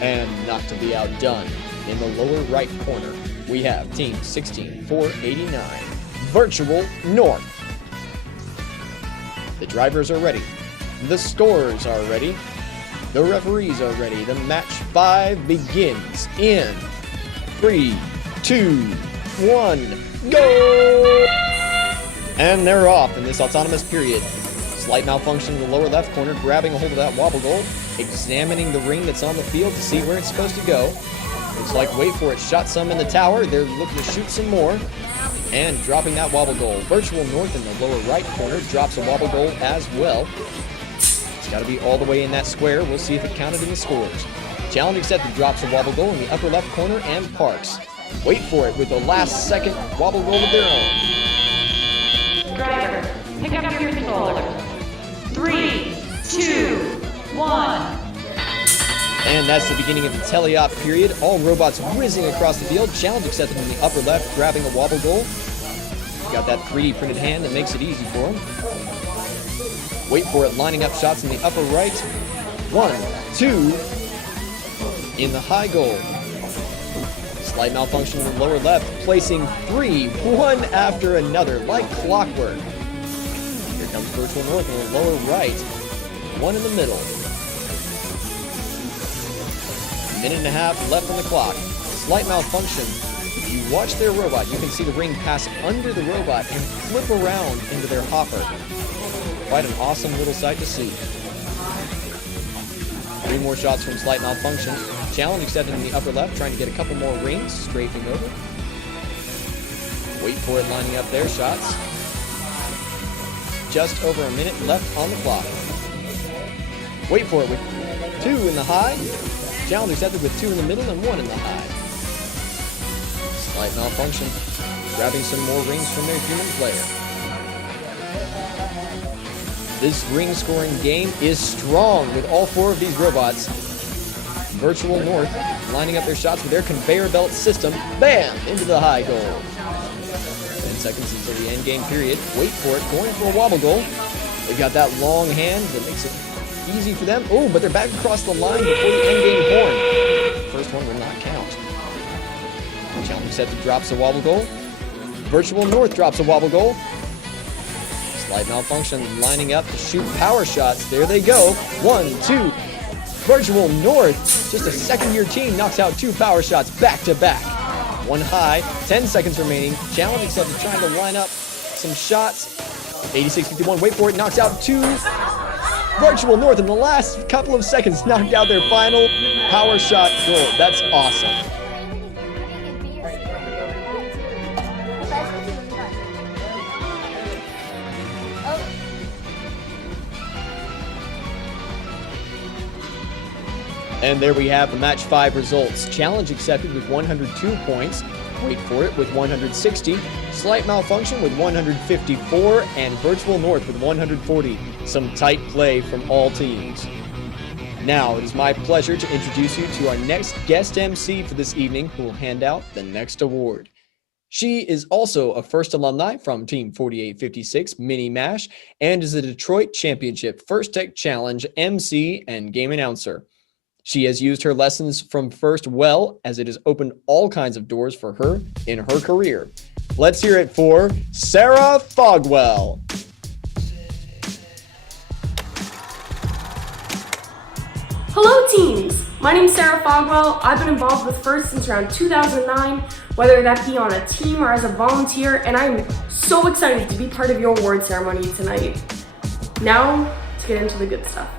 and not to be outdone. In the lower right corner, we have Team 16489, Virtual North. The drivers are ready. The scorers are ready. The referees are ready. The match 5 begins in 3, 2, 1, go! And they're off in this autonomous period. Slight malfunction in the lower left corner, grabbing a hold of that wobble goal, examining the ring that's on the field to see where it's supposed to go. Looks like Wait For It shot some in the tower. They're looking to shoot some more. And dropping that wobble goal. Virtual North in the lower right corner drops a wobble goal as well. It's got to be all the way in that square. We'll see if it counted in the scores. Challenge Accepted drops a wobble goal in the upper left corner, and Parks Wait For It with the last second wobble goal of their own. Driver, pick up your controller. 3, 2, 1. And that's the beginning of the teleop period. All robots whizzing across the field. Challenge Accepted in the upper left, grabbing a wobble goal. Got that 3D printed hand that makes it easy for him. Wait For It lining up shots in the upper right. 1, 2. In the high goal. Slight malfunction in the lower left, placing 3, one after another, like clockwork. Here comes Virtual North in the lower right, one in the middle. Minute and a half left on the clock. Slight malfunction. If you watch their robot, you can see the ring pass under the robot and flip around into their hopper. Quite an awesome little sight to see. 3 more shots from slight malfunction. Challenge accepted in the upper left, trying to get a couple more rings, strafing over. Wait for it, lining up their shots. Just over a minute left on the clock. Wait for it with 2 in the high. Challenge accepted with 2 in the middle and 1 in the high. Slight malfunction, grabbing some more rings from their human player. This ring scoring game is strong with all 4 of these robots. Virtual North lining up their shots with their conveyor belt system. Bam! Into the high goal. 10 seconds until the end game period. Wait for it, going for a wobble goal. They've got that long hand that makes it easy for them. Oh, but they're back across the line before the end game horn. First one will not count. Challenge accepted drops a wobble goal. Virtual North drops a wobble goal. Slight malfunction, lining up to shoot power shots. There they go. 1, 2. Virtual North, just a second-year team, knocks out 2 power shots back to back. 1 high, 10 seconds remaining. Challenge accepted, trying to line up some shots. 86-51, wait for it, knocks out 2. Virtual North in the last couple of seconds knocked out their final power shot goal. That's awesome. And there we have the match 5 results. Challenge accepted with 102 points. Wait for it with 160. Slight malfunction with 154. And Virtual North with 140. Some tight play from all teams. Now, it is my pleasure to introduce you to our next guest MC for this evening, who will hand out the next award. She is also a first alumni from Team 4856 Mini Mash and is a Detroit Championship First Tech Challenge MC and game announcer. She has used her lessons from First well, as it has opened all kinds of doors for her in her career. Let's hear it for Sarah Fogwell. Hello teams! My name is Sarah Fogwell. I've been involved with First since around 2009, whether that be on a team or as a volunteer, and I'm so excited to be part of your award ceremony tonight. Now, to get into the good stuff.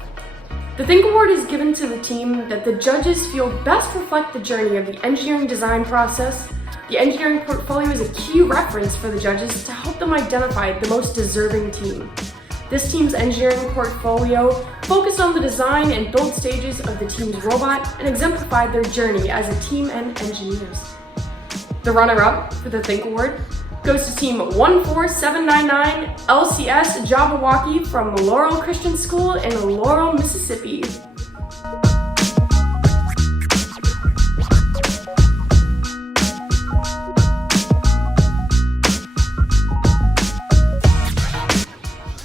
The Think Award is given to the team that the judges feel best reflect the journey of the engineering design process. The engineering portfolio is a key reference for the judges to help them identify the most deserving team. This team's engineering portfolio focused on the design and build stages of the team's robot and exemplified their journey as a team and engineers. The runner-up for the Think Award goes to Team 14799 LCS Jabberwocky from Laurel Christian School in Laurel, Mississippi.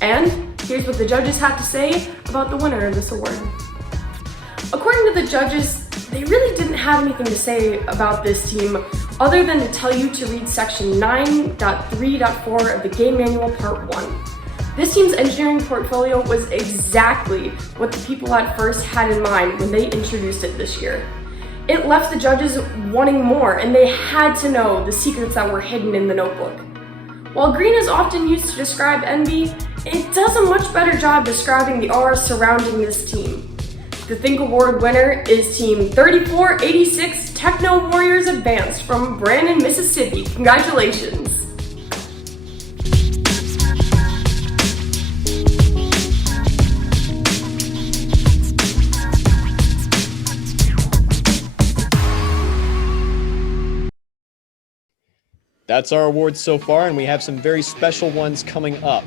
And here's what the judges had to say about the winner of this award. According to the judges, they really didn't have anything to say about this team other than to tell you to read section 9.3.4 of the game manual part 1. This team's engineering portfolio was exactly what the people at First had in mind when they introduced it this year. It left the judges wanting more, and they had to know the secrets that were hidden in the notebook. While green is often used to describe envy, it does a much better job describing the aura surrounding this team. The Think Award winner is Team 3486 Techno Warriors Advanced from Brandon, Mississippi. Congratulations! That's our awards so far, and we have some very special ones coming up.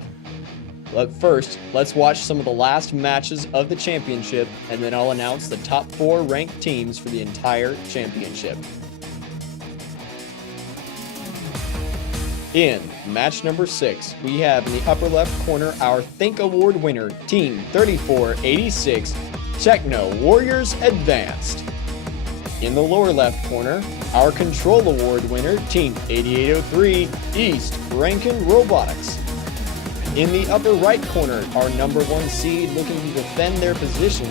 But first, let's watch some of the last matches of the championship, and then I'll announce the top 4 ranked teams for the entire championship. In match number 6, we have in the upper left corner our Think Award winner, Team 3486 Techno Warriors Advanced. In the lower left corner, our Control Award winner, Team 8803 East Rankin Robotics. In the upper right corner, our number 1 seed looking to defend their position,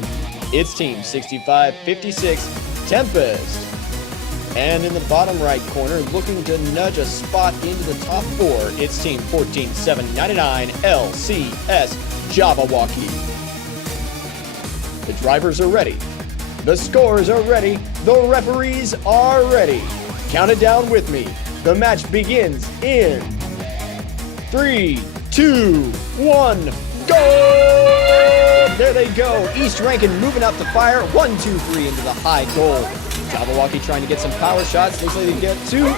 it's Team 6556 Tempest. And in the bottom right corner, looking to nudge a spot into the top 4, it's Team 14799 LCS Jabberwocky. The drivers are ready. The scores are ready. The referees are ready. Count it down with me. The match begins in 3, 2, 1, go! There they go. East Rankin moving up the fire. 1, 2, 3 into the high goal. Jabberwocky trying to get some power shots. Looks like they get 2, 3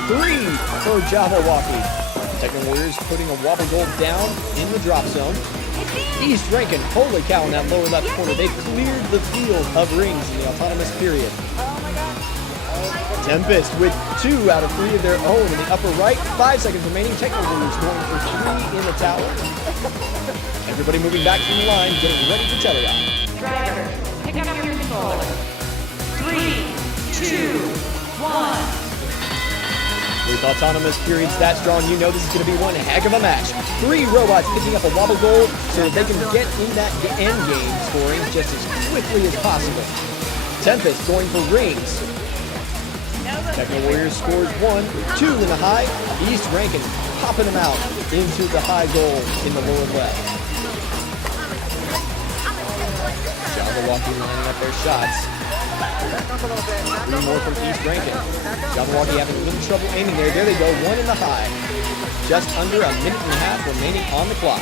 for Jabberwocky. Techno Warriors putting a wobble goal down in the drop zone. East Rankin, holy cow, in that lower left corner. They cleared the field of rings in the autonomous period. Tempest with 2 out of 3 of their own in the upper right. 5 seconds remaining. Techno Warriors going for 3 in the tower. Everybody moving back from the line, getting ready for teleoff. Driver, pick up your controller. 3, 2, 1. With autonomous periods that strong, you know this is going to be one heck of a match. 3 robots picking up a wobble goal so that they can get in that end game scoring just as quickly as possible. Tempest going for rings. Techno Warriors scores 1, 2 in the high. East Rankin popping them out into the high goal in the lower left. Jabberwocky lining up their shots. 3 more from East Rankin. Jabberwocky having a little trouble aiming there. There they go, 1 in the high. Just under a minute and a half remaining on the clock.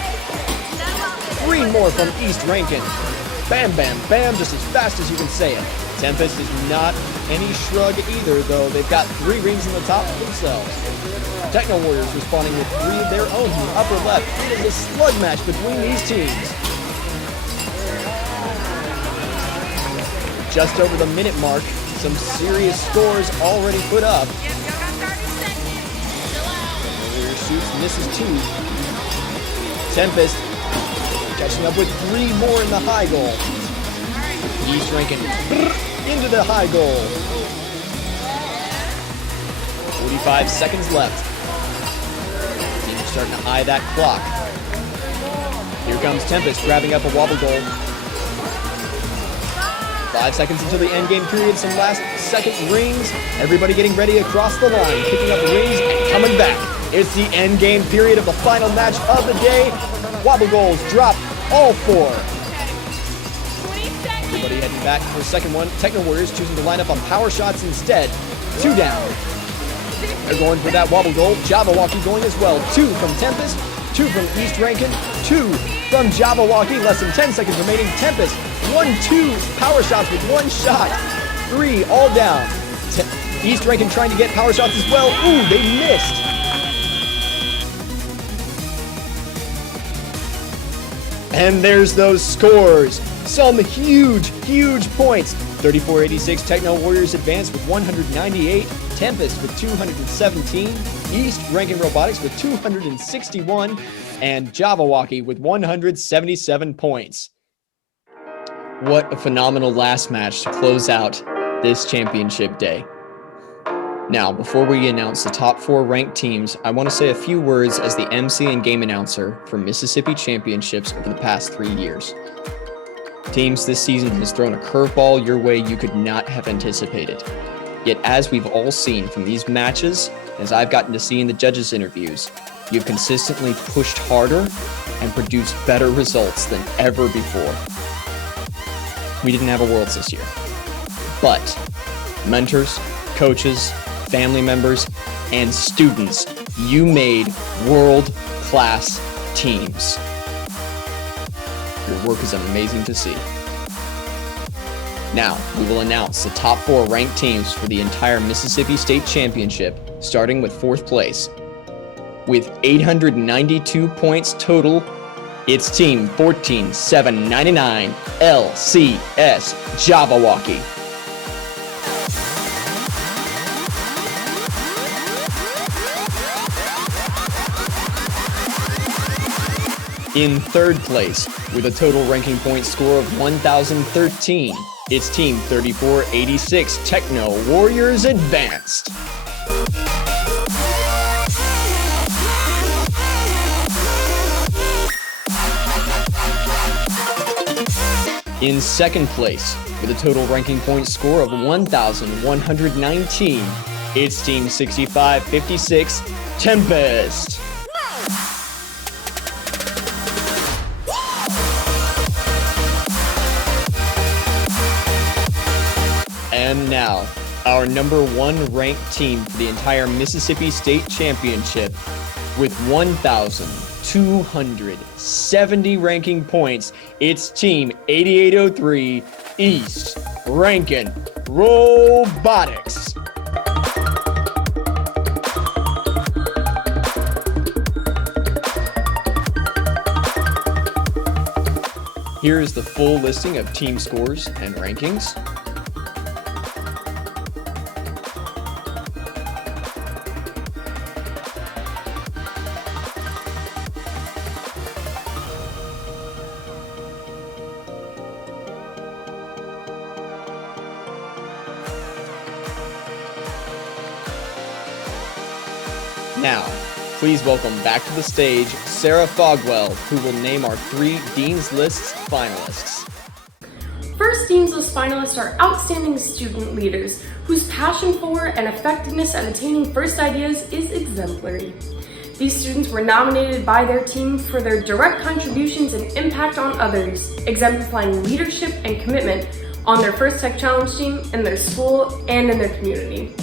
3 more from East Rankin. Bam, bam, bam, just as fast as you can say it. Tempest is not any shrug either, though. They've got 3 rings in the top themselves. Techno Warriors responding with 3 of their own from the upper left. It is a slug match between these teams. Just over the minute mark, some serious scores already put up. Warrior shoots, misses 2. Tempest catching up with 3 more in the high goal. East Rankin into the high goal. 45 seconds left. Teams are starting to eye that clock. Here comes Tempest grabbing up a wobble goal. 5 seconds until the end game period, some last second rings. Everybody getting ready across the line, picking up rings and coming back. It's the end game period of the final match of the day. Wobble goals drop, all 4. Everybody heading back for the second one. Techno Warriors choosing to line up on power shots instead. 2 down. They're going for that wobble goal. Jabberwocky going as well. 2 from Tempest, 2 from East Rankin, 2 from Jabberwocky. Less than 10 seconds remaining. Tempest 1-2 power shots with 1 shot. 3 all down. East Rankin trying to get power shots as well. Ooh, they missed. And there's those scores. Some huge, huge points. 34-86 Techno Warriors advance with 198. Tempest with 217. East Rankin Robotics with 261. And Jabberwocky with 177 points. What a phenomenal last match to close out this championship day. Now, before we announce the top 4 ranked teams, I want to say a few words as the MC and game announcer for Mississippi Championships over the past 3 years. Teams, this season has thrown a curveball your way you could not have anticipated. Yet as we've all seen from these matches, as I've gotten to see in the judges' interviews, you've consistently pushed harder and produced better results than ever before. We didn't have a Worlds this year, but mentors, coaches, family members, and students, you made world-class teams. Your work is amazing to see. Now, we will announce the top 4 ranked teams for the entire Mississippi State Championship, starting with 4th place. With 892 points total, it's Team 14799 LCS Jabberwocky. In 3rd place, with a total ranking point score of 1,013, It's Team 3486 Techno Warriors Advanced. In second place, with a total ranking point score of 1,119, it's Team 6556 Tempest. And now, our number one ranked team for the entire Mississippi State Championship with 1,270 ranking points. It's Team 8803 East Rankin Robotics. Here is the full listing of team scores and rankings. Now, please welcome back to the stage Sarah Fogwell, who will name our 3 Dean's Lists finalists. First Dean's List finalists are outstanding student leaders whose passion for and effectiveness at attaining first ideas is exemplary. These students were nominated by their team for their direct contributions and impact on others, exemplifying leadership and commitment on their First Tech Challenge team, in their school, and in their community.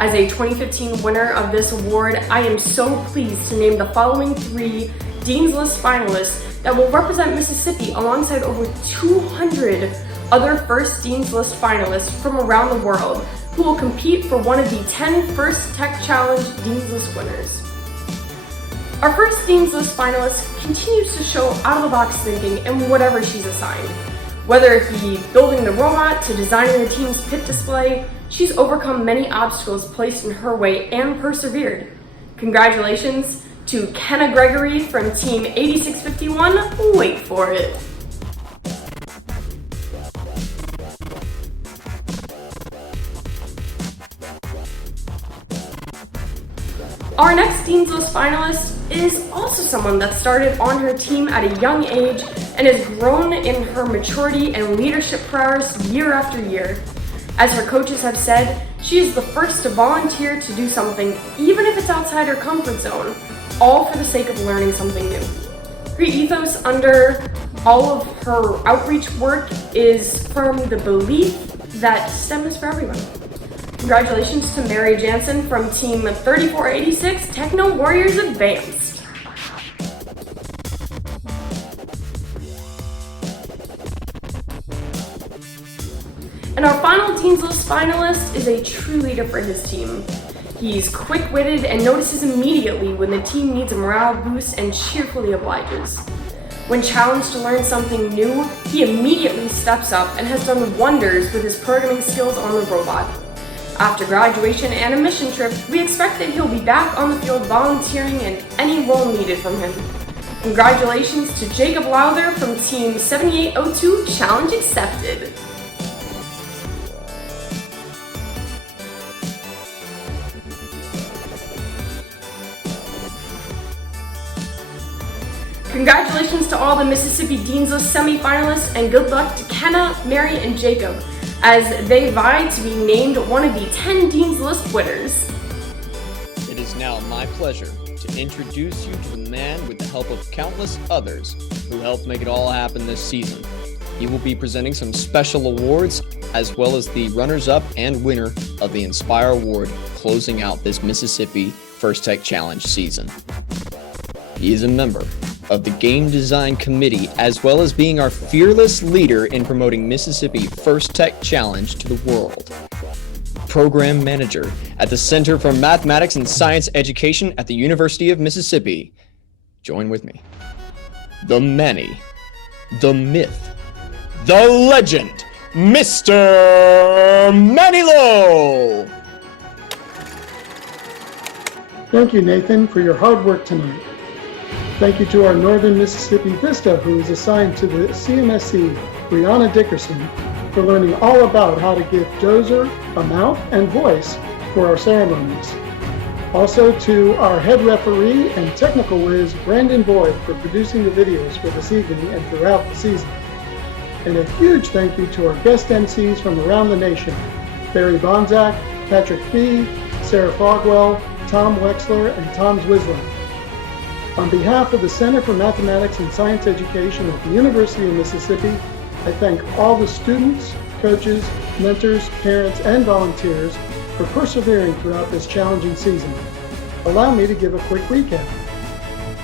As a 2015 winner of this award, I am so pleased to name the following 3 Dean's List finalists that will represent Mississippi alongside over 200 other First Dean's List finalists from around the world who will compete for one of the 10 First Tech Challenge Dean's List winners. Our first Dean's List finalist continues to show out-of-the-box thinking in whatever she's assigned. Whether it be building the robot to designing the team's pit display, she's overcome many obstacles placed in her way and persevered. Congratulations to Kenna Gregory from Team 8651. Wait for it. Our next Dean's List finalist is also someone that started on her team at a young age and has grown in her maturity and leadership prowess year after year. As her coaches have said, she is the first to volunteer to do something, even if it's outside her comfort zone, all for the sake of learning something new. Her ethos under all of her outreach work is from the belief that STEM is for everyone. Congratulations to Mary Jansen from Team 3486 Techno Warriors Advanced. And our final Dean's List finalist is a true leader for his team. He's quick-witted and notices immediately when the team needs a morale boost and cheerfully obliges. When challenged to learn something new, he immediately steps up and has done wonders with his programming skills on the robot. After graduation and a mission trip, we expect that he'll be back on the field volunteering in any role needed from him. Congratulations to Jacob Lowther from Team 7802 Challenge Accepted. Congratulations to all the Mississippi Dean's List semi-finalists, and good luck to Kenna, Mary, and Jacob as they vie to be named one of the 10 Dean's List winners. It is now my pleasure to introduce you to the man with the help of countless others who helped make it all happen this season. He will be presenting some special awards as well as the runners-up and winner of the Inspire Award, closing out this Mississippi First Tech Challenge season. He is a member of the Game Design Committee, as well as being our fearless leader in promoting Mississippi First Tech Challenge to the world. Program Manager at the Center for Mathematics and Science Education at the University of Mississippi. Join with me. The Manny, the Myth, the Legend, Mr. Manny Lowe! Thank you, Nathan, for your hard work tonight. Thank you to our Northern Mississippi Vista, who is assigned to the CMSC, Brianna Dickerson, for learning all about how to give Dozer a mouth and voice for our ceremonies. Also to our head referee and technical whiz, Brandon Boyd, for producing the videos for this evening and throughout the season. And a huge thank you to our guest MCs from around the nation, Barry Bonzak, Patrick Fee, Sarah Fogwell, Tom Wexler, and Tom Zwisler. On behalf of the Center for Mathematics and Science Education at the University of Mississippi, I thank all the students, coaches, mentors, parents, and volunteers for persevering throughout this challenging season. Allow me to give a quick recap.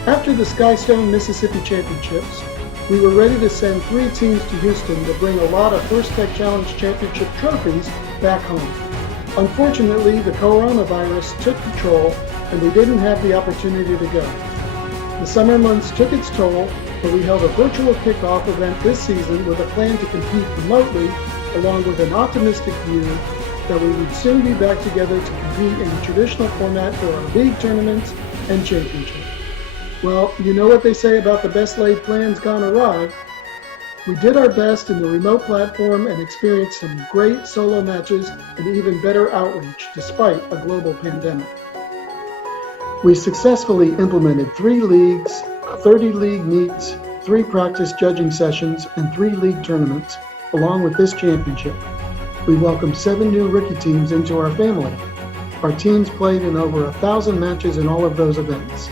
After the Skystone Mississippi Championships, we were ready to send 3 teams to Houston to bring a lot of First Tech Challenge Championship trophies back home. Unfortunately, the coronavirus took control and we didn't have the opportunity to go. The summer months took its toll, but we held a virtual kickoff event this season with a plan to compete remotely, along with an optimistic view that we would soon be back together to compete in the traditional format for our league tournaments and championship. Well, you know what they say about the best laid plans gone awry. We did our best in the remote platform and experienced some great solo matches and even better outreach despite a global pandemic. We successfully implemented 3 leagues, 30 league meets, 3 practice judging sessions, and 3 league tournaments, along with this championship. We welcomed 7 new rookie teams into our family. Our teams played in over 1,000 matches in all of those events.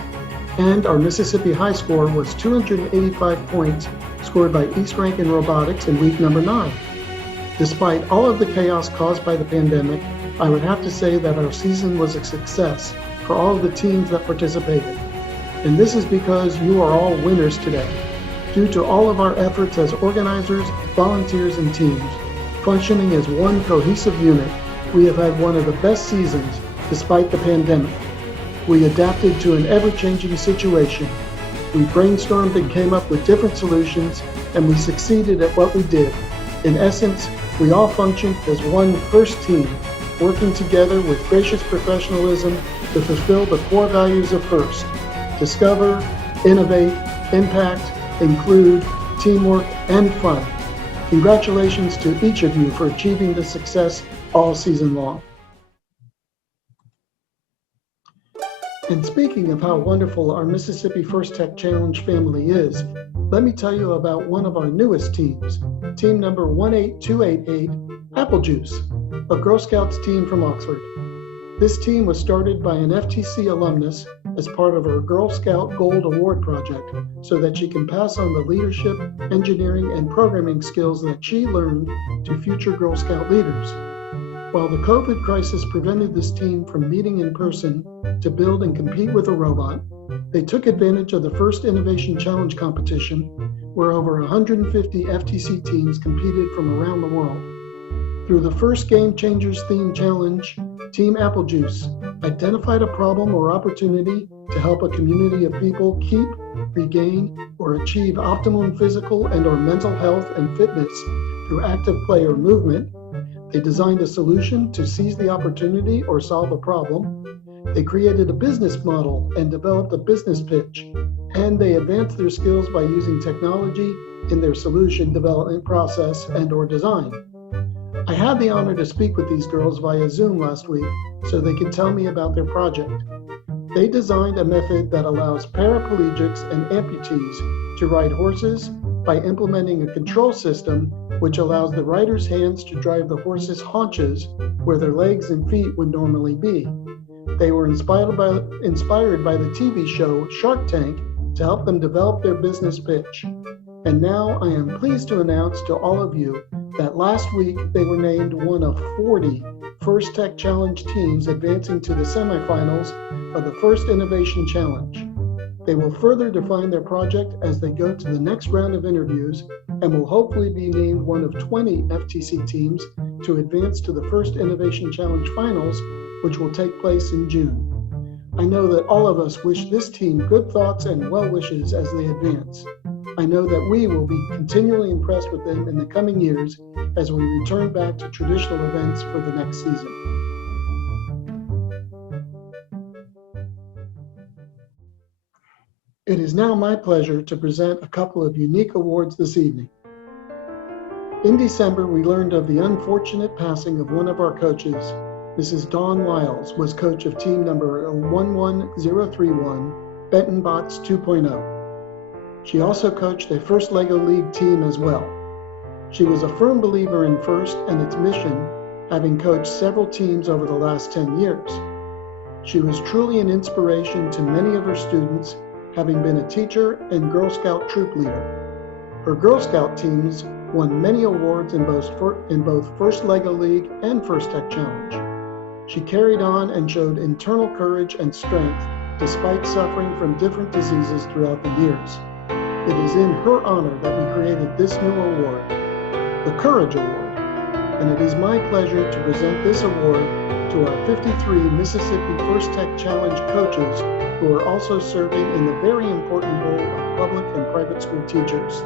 And our Mississippi high score was 285 points scored by East Rankin Robotics in week number 9. Despite all of the chaos caused by the pandemic, I would have to say that our season was a success for all of the teams that participated. And this is because you are all winners today. Due to all of our efforts as organizers, volunteers, and teams, functioning as one cohesive unit, we have had one of the best seasons despite the pandemic. We adapted to an ever-changing situation. We brainstormed and came up with different solutions, and we succeeded at what we did. In essence, we all functioned as one first team, working together with gracious professionalism to fulfill the core values of FIRST: discover, innovate, impact, include, teamwork, and fun. Congratulations to each of you for achieving this success all season long. And speaking of how wonderful our Mississippi First Tech Challenge family is, let me tell you about one of our newest teams, team number 18288, Apple Juice, a Girl Scouts team from Oxford. This team was started by an FTC alumnus as part of her Girl Scout Gold Award project so that she can pass on the leadership, engineering, and programming skills that she learned to future Girl Scout leaders. While the COVID crisis prevented this team from meeting in person to build and compete with a robot, they took advantage of the First Innovation Challenge competition, where over 150 FTC teams competed from around the world. Through the First Game Changers theme challenge, Team Apple Juice identified a problem or opportunity to help a community of people keep, regain, or achieve optimum physical and/or mental health and fitness through active play or movement. They designed a solution to seize the opportunity or solve a problem. They created a business model and developed a business pitch. And they advanced their skills by using technology in their solution development process and/or design. I had the honor to speak with these girls via Zoom last week so they could tell me about their project. They designed a method that allows paraplegics and amputees to ride horses by implementing a control system which allows the rider's hands to drive the horse's haunches where their legs and feet would normally be. They were inspired by the TV show Shark Tank to help them develop their business pitch. And now I am pleased to announce to all of you that last week they were named one of 40 First Tech Challenge teams advancing to the semifinals of the First Innovation Challenge. They will further define their project as they go to the next round of interviews and will hopefully be named one of 20 FTC teams to advance to the First Innovation Challenge finals, which will take place in June. I know that all of us wish this team good thoughts and well wishes as they advance. I know that we will be continually impressed with them in the coming years as we return back to traditional events for the next season. It is now my pleasure to present a couple of unique awards this evening. In December, we learned of the unfortunate passing of one of our coaches. Mrs. Dawn Lyles was coach of team number 11031, Benton Bots 2.0. She also coached a First Lego League team as well. She was a firm believer in First and its mission, having coached several teams over the last 10 years. She was truly an inspiration to many of her students, having been a teacher and Girl Scout troop leader. Her Girl Scout teams won many awards in both First Lego League and First Tech Challenge. She carried on and showed internal courage and strength despite suffering from different diseases throughout the years. It is in her honor that we created this new award, the Courage Award, and it is my pleasure to present this award to our 53 Mississippi First Tech Challenge coaches who are also serving in the very important role of public and private school teachers.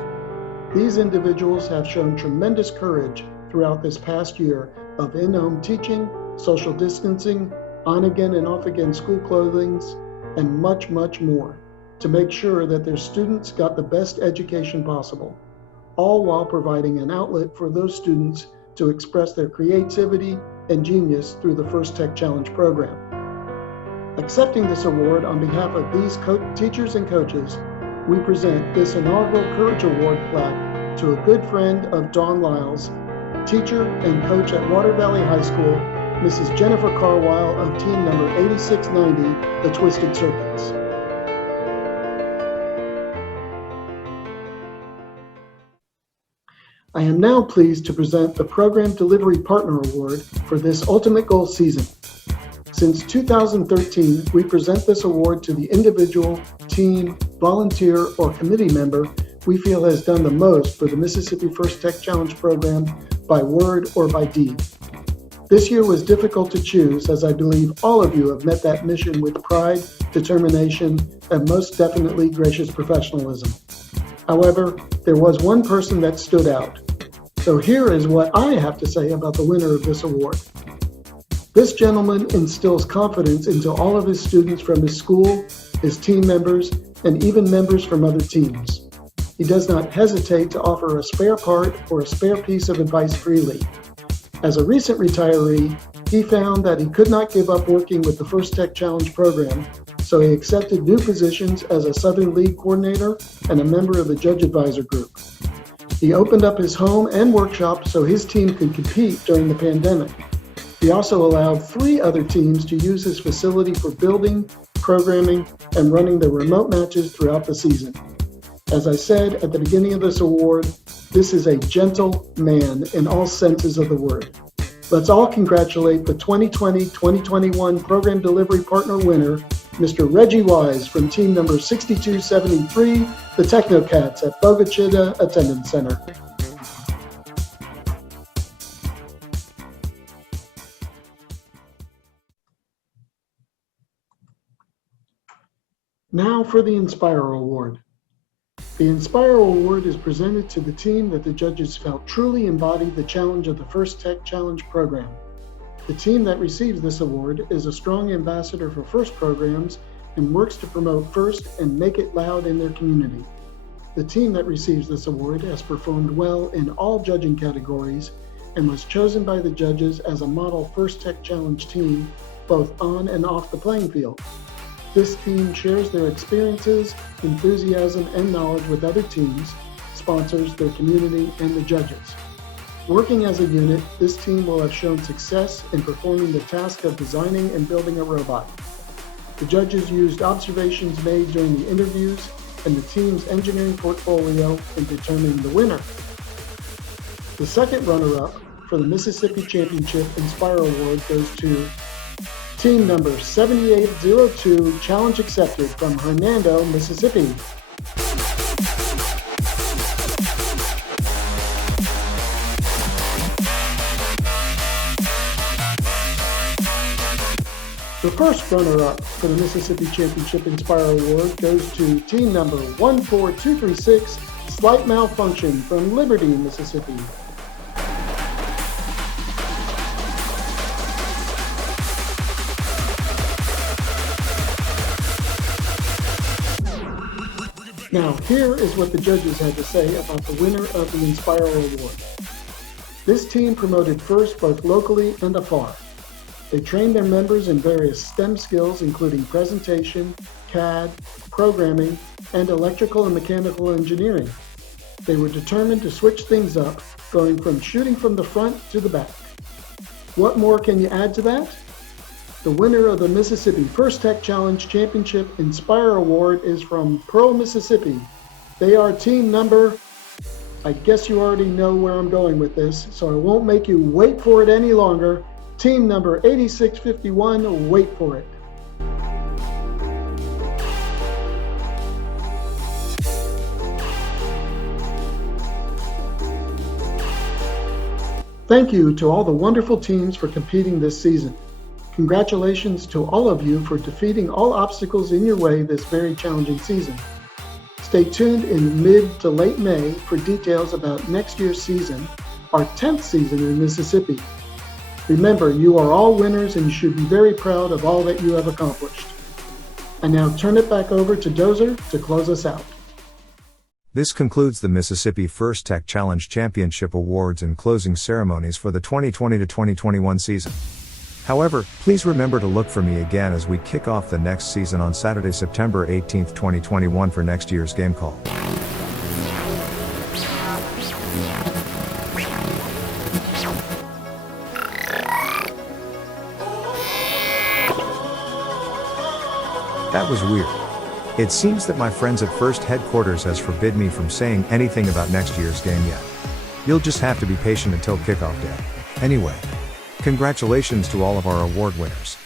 These individuals have shown tremendous courage throughout this past year of in-home teaching, social distancing, on-again and off-again school clothings, and much, much more to make sure that their students got the best education possible, all while providing an outlet for those students to express their creativity and genius through the First Tech Challenge program. Accepting this award on behalf of these teachers and coaches, we present this inaugural Courage Award plaque to a good friend of Dawn Lyles, teacher and coach at Water Valley High School, Mrs. Jennifer Carwile of team number 8690, the Twisted Serpents. I am now pleased to present the Program Delivery Partner Award for this Ultimate Goal season. Since 2013, we present this award to the individual, team, volunteer, or committee member we feel has done the most for the Mississippi First Tech Challenge program by word or by deed. This year was difficult to choose, as I believe all of you have met that mission with pride, determination, and most definitely gracious professionalism. However, there was one person that stood out. So here is what I have to say about the winner of this award. This gentleman instills confidence into all of his students from his school, his team members, and even members from other teams. He does not hesitate to offer a spare part or a spare piece of advice freely. As a recent retiree, he found that he could not give up working with the First Tech Challenge program, so he accepted new positions as a Southern League coordinator and a member of the Judge Advisor Group. He opened up his home and workshop so his team could compete during the pandemic. He also allowed 3 other teams to use his facility for building, programming, and running the remote matches throughout the season. As I said at the beginning of this award, this is a gentle man in all senses of the word. Let's all congratulate the 2020-2021 Program Delivery Partner winner, Mr. Reggie Wise from team number 6273, the Technocats at Boca Chica Attendance Center. Now for the Inspire Award. The Inspire Award is presented to the team that the judges felt truly embodied the challenge of the First Tech Challenge program. The team that receives this award is a strong ambassador for FIRST programs and works to promote FIRST and make it loud in their community. The team that receives this award has performed well in all judging categories and was chosen by the judges as a model First Tech Challenge team, both on and off the playing field. This team shares their experiences, enthusiasm, and knowledge with other teams, sponsors, their community, and the judges. Working as a unit, this team will have shown success in performing the task of designing and building a robot. The judges used observations made during the interviews and the team's engineering portfolio in determining the winner. The second runner-up for the Mississippi Championship Inspire Award goes to team number 7802, Challenge Accepted from Hernando, Mississippi. The first runner-up for the Mississippi Championship Inspire Award goes to team number 14236, Slight Malfunction from Liberty, Mississippi. Now, here is what the judges had to say about the winner of the Inspire Award. This team promoted first both locally and afar. They trained their members in various STEM skills, including presentation, CAD, programming, and electrical and mechanical engineering. They were determined to switch things up, going from shooting from the front to the back. What more can you add to that? The winner of the Mississippi First Tech Challenge Championship Inspire Award is from Pearl, Mississippi. They are team number, I guess you already know where I'm going with this, so I won't make you wait for it any longer. Team number 8651, wait for it. Thank you to all the wonderful teams for competing this season. Congratulations to all of you for defeating all obstacles in your way this very challenging season. Stay tuned in mid to late May for details about next year's season, our 10th season in Mississippi. Remember, you are all winners and you should be very proud of all that you have accomplished. I now turn it back over to Dozer to close us out. This concludes the Mississippi First Tech Challenge Championship Awards and closing ceremonies for the 2020 to 2021 season. However, please remember to look for me again as we kick off the next season on Saturday, September 18, 2021 for next year's game call. That was weird. It seems that my friends at First Headquarters has forbid me from saying anything about next year's game yet. You'll just have to be patient until kickoff day. Anyway, congratulations to all of our award winners.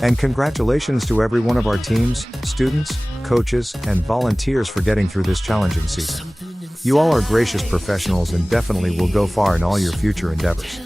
And congratulations to every one of our teams, students, coaches, and volunteers for getting through this challenging season. You all are gracious professionals and definitely will go far in all your future endeavors.